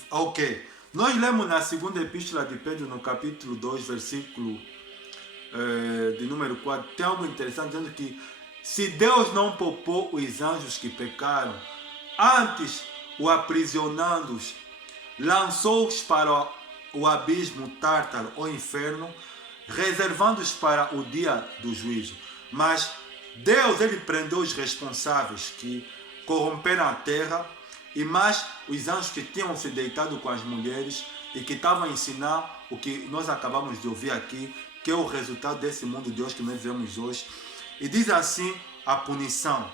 Ok. Nós lemos na segunda epístola de Pedro, no capítulo 2, versículo de número 4. Tem algo interessante dizendo que se Deus não poupou os anjos que pecaram, antes o aprisionando-os, lançou-os para o abismo tártaro, o inferno, reservando-os para o dia do juízo. Mas Deus ele prendeu os responsáveis que corromperam a terra, e mais os anjos que tinham se deitado com as mulheres e que estavam a ensinar o que nós acabamos de ouvir aqui, que é o resultado desse mundo de hoje que nós vemos hoje. E diz assim a punição.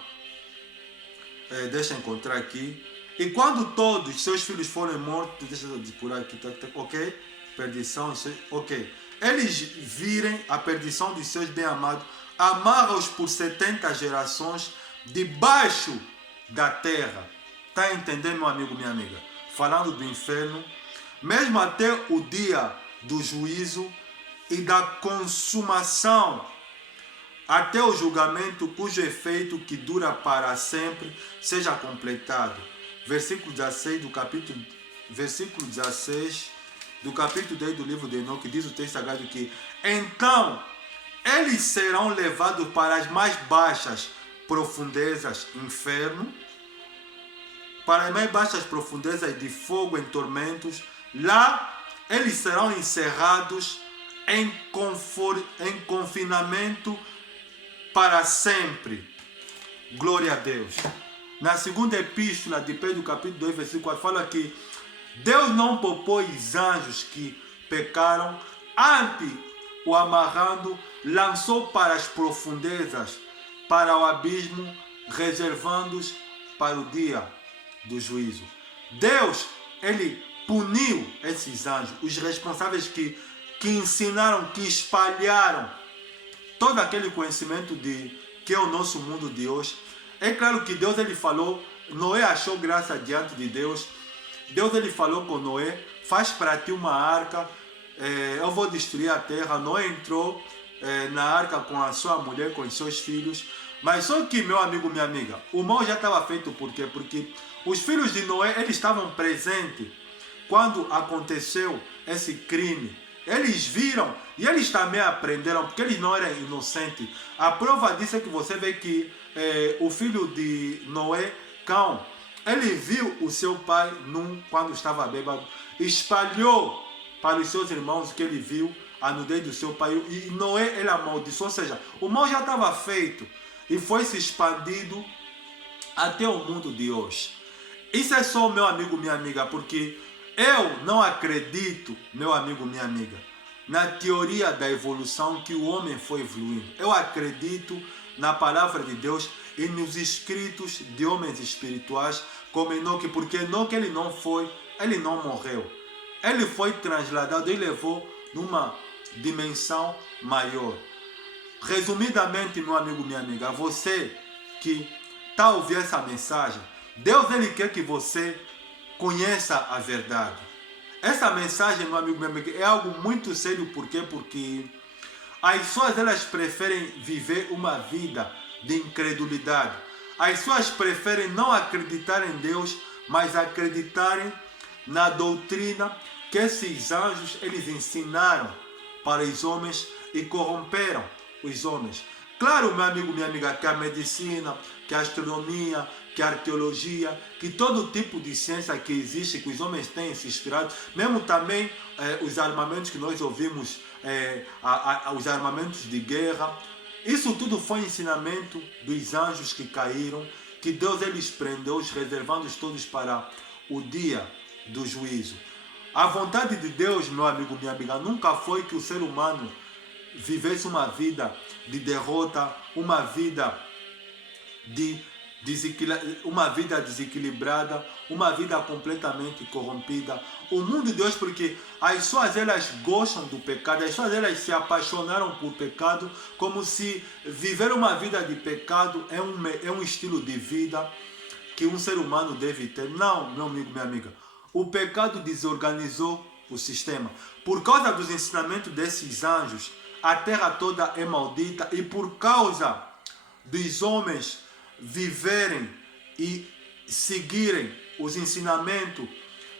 Deixa eu encontrar aqui. E quando todos seus filhos forem mortos, deixa eu por aqui, ok? Perdição, ok. Eles virem a perdição dos seus bem-amados, amarra-os por 70 gerações debaixo da terra. Está a entender, meu amigo, minha amiga? Falando do inferno, mesmo até o dia do juízo e da consumação, até o julgamento cujo efeito que dura para sempre seja completado. Versículo 16 do capítulo 10 do livro de Enoque, diz o texto sagrado que então eles serão levados para as mais baixas profundezas, inferno, para as mais baixas profundezas de fogo em tormentos. Lá eles serão encerrados em confinamento para sempre. Glória a Deus. Na segunda epístola de Pedro, capítulo 2, versículo 4, fala que Deus não poupou os anjos que pecaram, antes o amarrando, lançou para as profundezas, para o abismo, reservando-os para o dia do juízo. Deus, ele puniu esses anjos, os responsáveis que ensinaram, que espalharam todo aquele conhecimento de que é o nosso mundo de hoje. É claro que Deus, ele falou, Noé achou graça diante de Deus. Deus, ele falou com Noé, faz para ti uma arca, eu vou destruir a terra. Noé entrou na arca com a sua mulher, com os seus filhos. Mas só que, meu amigo, minha amiga, o mal já estava feito. Por quê? Porque os filhos de Noé, eles estavam presentes quando aconteceu esse crime. Eles viram e eles também aprenderam, porque eles não eram inocentes. A prova disso é que você vê que o filho de Noé, Cão, ele viu o seu pai quando estava bêbado, espalhou para os seus irmãos que ele viu a nudez do seu pai. E Noé, ele amaldiçoou, ou seja, o mal já estava feito e foi se expandido até o mundo de hoje. Isso é só, meu amigo, minha amiga, porque eu não acredito, meu amigo, minha amiga, na teoria da evolução que o homem foi evoluindo. Eu acredito na palavra de Deus e nos escritos de homens espirituais como Enoque, porque Enoque ele não morreu. Ele foi transladado e levou numa dimensão maior. Resumidamente, meu amigo, minha amiga, você que está ouvindo essa mensagem, Deus ele quer que você conheça a verdade. Essa mensagem, meu amigo, minha amiga, é algo muito sério. Por quê? Porque as pessoas elas preferem viver uma vida de incredulidade. As pessoas preferem não acreditar em Deus, mas acreditarem na doutrina que esses anjos eles ensinaram para os homens e corromperam os homens. Claro, meu amigo, minha amiga, que a medicina, que a astronomia, que a arqueologia, que todo tipo de ciência que existe, que os homens têm se inspirado, mesmo também os armamentos que nós ouvimos, os armamentos de guerra, isso tudo foi ensinamento dos anjos que caíram, que Deus eles prendeu, reservando-os todos para o dia do juízo. A vontade de Deus, meu amigo, minha amiga, nunca foi que o ser humano vivesse uma vida de derrota, uma vida desequilibrada, uma vida completamente corrompida. O mundo de hoje, porque as pessoas elas gostam do pecado, as pessoas elas se apaixonaram por pecado, como se viver uma vida de pecado é um estilo de vida que um ser humano deve ter. Não, meu amigo, minha amiga. O pecado desorganizou o sistema. Por causa dos ensinamentos desses anjos, a terra toda é maldita, e por causa dos homens viverem e seguirem os ensinamentos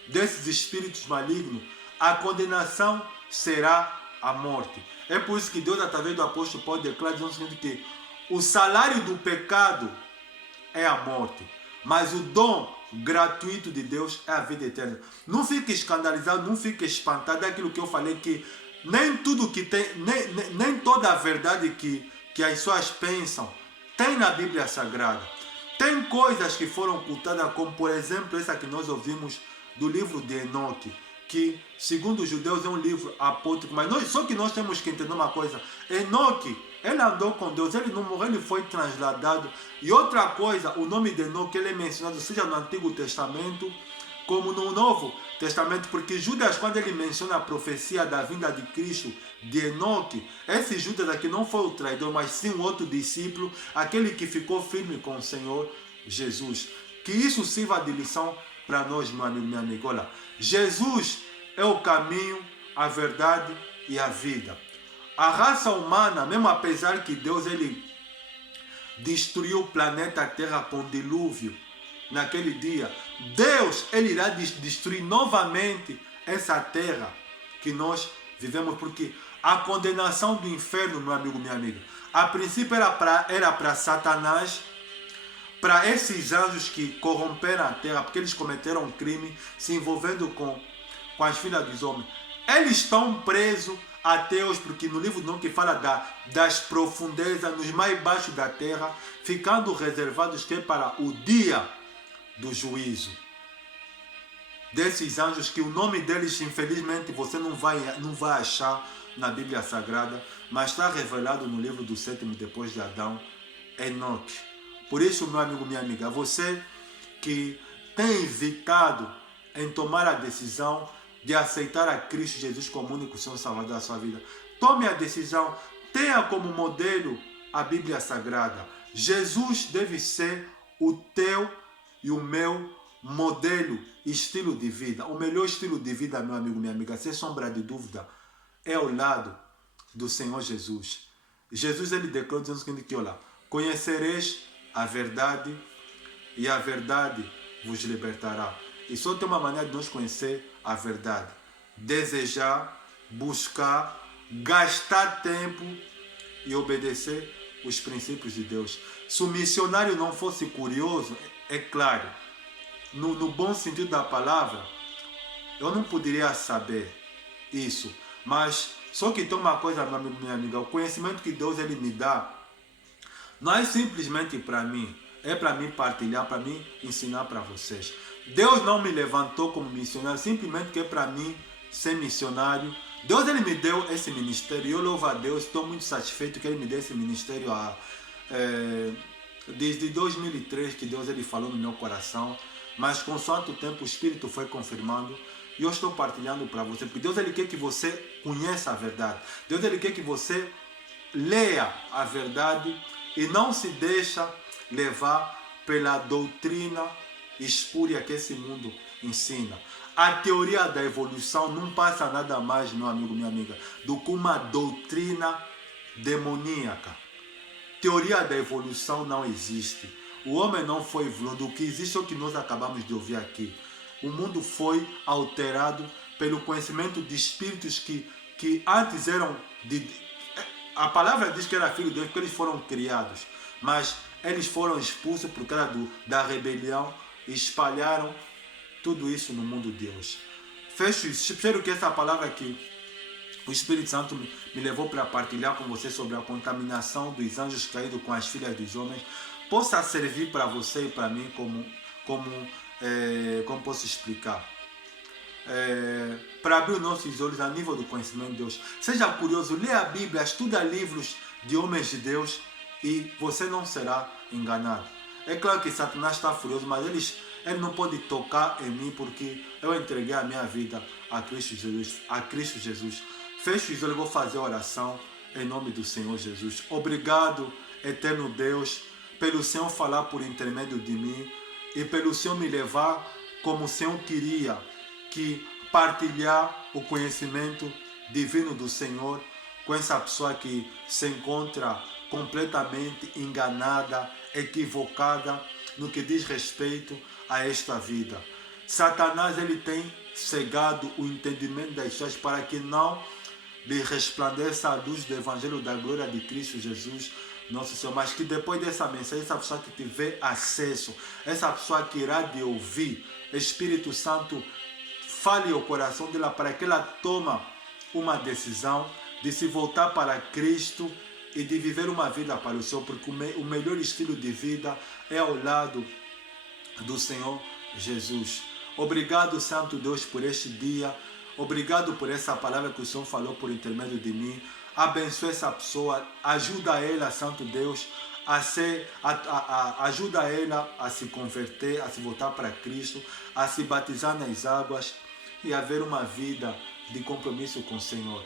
desses espíritos malignos, a condenação será a morte. É por isso que Deus, através do apóstolo Paulo, declara que o salário do pecado é a morte, mas o dom gratuito de Deus é a vida eterna. Não fique escandalizado, não fique espantado daquilo que eu falei, que nem tudo que tem, nem toda a verdade que as pessoas pensam tem na Bíblia Sagrada. Tem coisas que foram ocultadas, como por exemplo essa que nós ouvimos do livro de Enoque, que segundo os judeus é um livro apócrifo, mas só que nós temos que entender uma coisa: Enoque, ele andou com Deus, ele não morreu, ele foi transladado. E outra coisa, o nome de Enoque ele é mencionado seja no Antigo Testamento como no Novo Testamento, porque Judas, quando ele menciona a profecia da vinda de Cristo, de Enoque, esse Judas aqui não foi o traidor, mas sim um outro discípulo, aquele que ficou firme com o Senhor Jesus. Que isso sirva de lição para nós, meu amigo, minha amiga. Olha, Jesus é o caminho, a verdade e a vida. A raça humana, mesmo apesar que Deus ele destruiu o planeta Terra com dilúvio, naquele dia, Deus ele irá destruir novamente essa terra que nós vivemos, porque a condenação do inferno, meu amigo, minha amiga, a princípio era para Satanás, para esses anjos que corromperam a terra, porque eles cometeram um crime se envolvendo com as filhas dos homens. Eles estão presos até hoje, porque no livro não que fala das profundezas, nos mais baixos da terra, ficando reservados que é para o dia do juízo. Desses anjos que o nome deles, infelizmente, você não vai achar na Bíblia Sagrada, mas está revelado no livro do sétimo depois de Adão, Enoque. Por isso, meu amigo, minha amiga, você que tem hesitado em tomar a decisão de aceitar a Cristo Jesus como único Senhor Salvador da sua vida, tome a decisão, tenha como modelo a Bíblia Sagrada. Jesus deve ser o teu e o meu modelo, estilo de vida. O melhor estilo de vida, meu amigo, minha amiga, sem sombra de dúvida, é ao lado do Senhor Jesus. Jesus, ele declarou dizendo o seguinte, que olha, conhecereis a verdade e a verdade vos libertará. E só tem uma maneira de nós conhecer a verdade. Desejar, buscar, gastar tempo e obedecer os princípios de Deus. Se o missionário não fosse curioso, é claro, no bom sentido da palavra, eu não poderia saber isso. Mas só que tem uma coisa, minha amiga, o conhecimento que Deus ele me dá não é simplesmente para mim, é para mim partilhar, para mim ensinar para vocês. Deus não me levantou como missionário simplesmente que é para mim ser missionário. Deus ele me deu esse ministério e eu louvo a Deus, estou muito satisfeito que ele me deu esse ministério desde 2003 que Deus ele falou no meu coração, mas consoante o tempo o Espírito foi confirmando e eu estou partilhando para você, porque Deus ele quer que você conheça a verdade, Deus ele quer que você leia a verdade e não se deixa levar pela doutrina espúria que esse mundo ensina. A teoria da evolução não passa nada mais, meu amigo, minha amiga, do que uma doutrina demoníaca. Teoria da evolução não existe. O homem não foi evoluído. O que existe é o que nós acabamos de ouvir aqui. O mundo foi alterado pelo conhecimento de espíritos que antes eram... A palavra diz que era filho de Deus porque eles foram criados. Mas eles foram expulsos por causa da rebelião e espalharam tudo isso no mundo de hoje. Fecho isso. Espero que essa palavra aqui, o Espírito Santo me levou para partilhar com você sobre a contaminação dos anjos caídos com as filhas dos homens, possa servir para você e para mim como posso explicar? Para abrir os nossos olhos a nível do conhecimento de Deus. Seja curioso, lê a Bíblia, estuda livros de homens de Deus e você não será enganado. É claro que Satanás está furioso, mas ele não pode tocar em mim porque eu entreguei a minha vida a Cristo Jesus. Fecho os olhos, vou fazer a oração em nome do Senhor Jesus. Obrigado, eterno Deus, pelo Senhor falar por intermédio de mim e pelo Senhor me levar como o Senhor queria, que partilhar o conhecimento divino do Senhor com essa pessoa que se encontra completamente enganada, equivocada no que diz respeito a esta vida. Satanás ele tem cegado o entendimento das pessoas para que não lhe resplandeça a luz do Evangelho da glória de Cristo Jesus, nosso Senhor, mas que depois dessa mensagem, essa pessoa que tiver acesso, essa pessoa que irá de ouvir, Espírito Santo fale ao coração dela para que ela tome uma decisão de se voltar para Cristo e de viver uma vida para o Senhor, porque o melhor estilo de vida é ao lado do Senhor Jesus. Obrigado, Santo Deus, por este dia. Obrigado por essa palavra que o Senhor falou por intermédio de mim. Abençoe essa pessoa. Ajuda ela, Santo Deus, ajuda ela a se converter, a se voltar para Cristo, a se batizar nas águas e a ver uma vida de compromisso com o Senhor.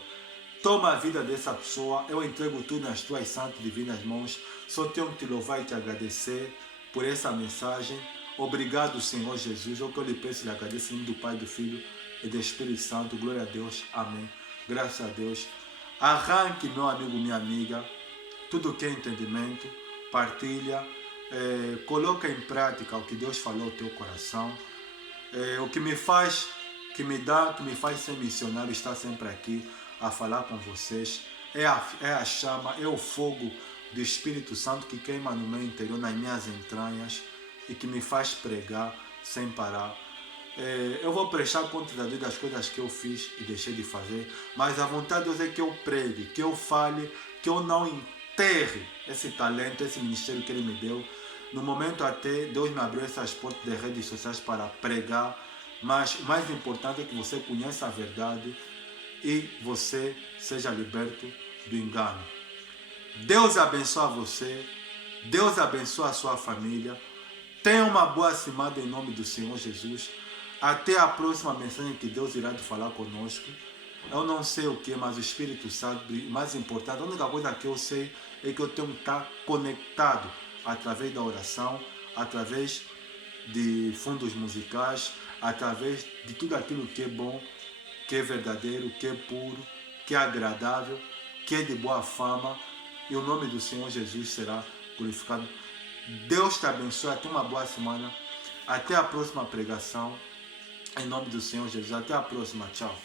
Toma a vida dessa pessoa. Eu entrego tudo nas tuas santas divinas mãos. Só tenho que te louvar e te agradecer por essa mensagem. Obrigado, Senhor Jesus. Eu que eu lhe peço e lhe agradeço em nome do Pai, do Filho e do Espírito Santo. Glória a Deus. Amém. Graças a Deus. Arranque, meu amigo, minha amiga, tudo que é entendimento. Partilha. Coloca em prática o que Deus falou ao teu coração. O que me faz ser missionário, estar sempre aqui a falar com vocês. É a chama, é o fogo do Espírito Santo que queima no meu interior, nas minhas entranhas, e que me faz pregar sem parar. Eu vou prestar conta das coisas que eu fiz e deixei de fazer, mas a vontade de Deus é que eu pregue, que eu fale, que eu não enterre esse talento, esse ministério que Ele me deu. No momento até Deus me abriu essas portas de redes sociais para pregar, mas o mais importante é que você conheça a verdade e você seja liberto do engano. Deus abençoe você, Deus abençoe a sua família. Tenha uma boa semana em nome do Senhor Jesus. Até a próxima mensagem que Deus irá falar conosco. Eu não sei o que, mas o Espírito Santo, mais importante, a única coisa que eu sei é que eu tenho que estar conectado através da oração, através de fundos musicais, através de tudo aquilo que é bom, que é verdadeiro, que é puro, que é agradável, que é de boa fama, e o nome do Senhor Jesus será glorificado. Deus te abençoe, até uma boa semana, até a próxima pregação, em nome do Senhor Jesus, até a próxima, tchau.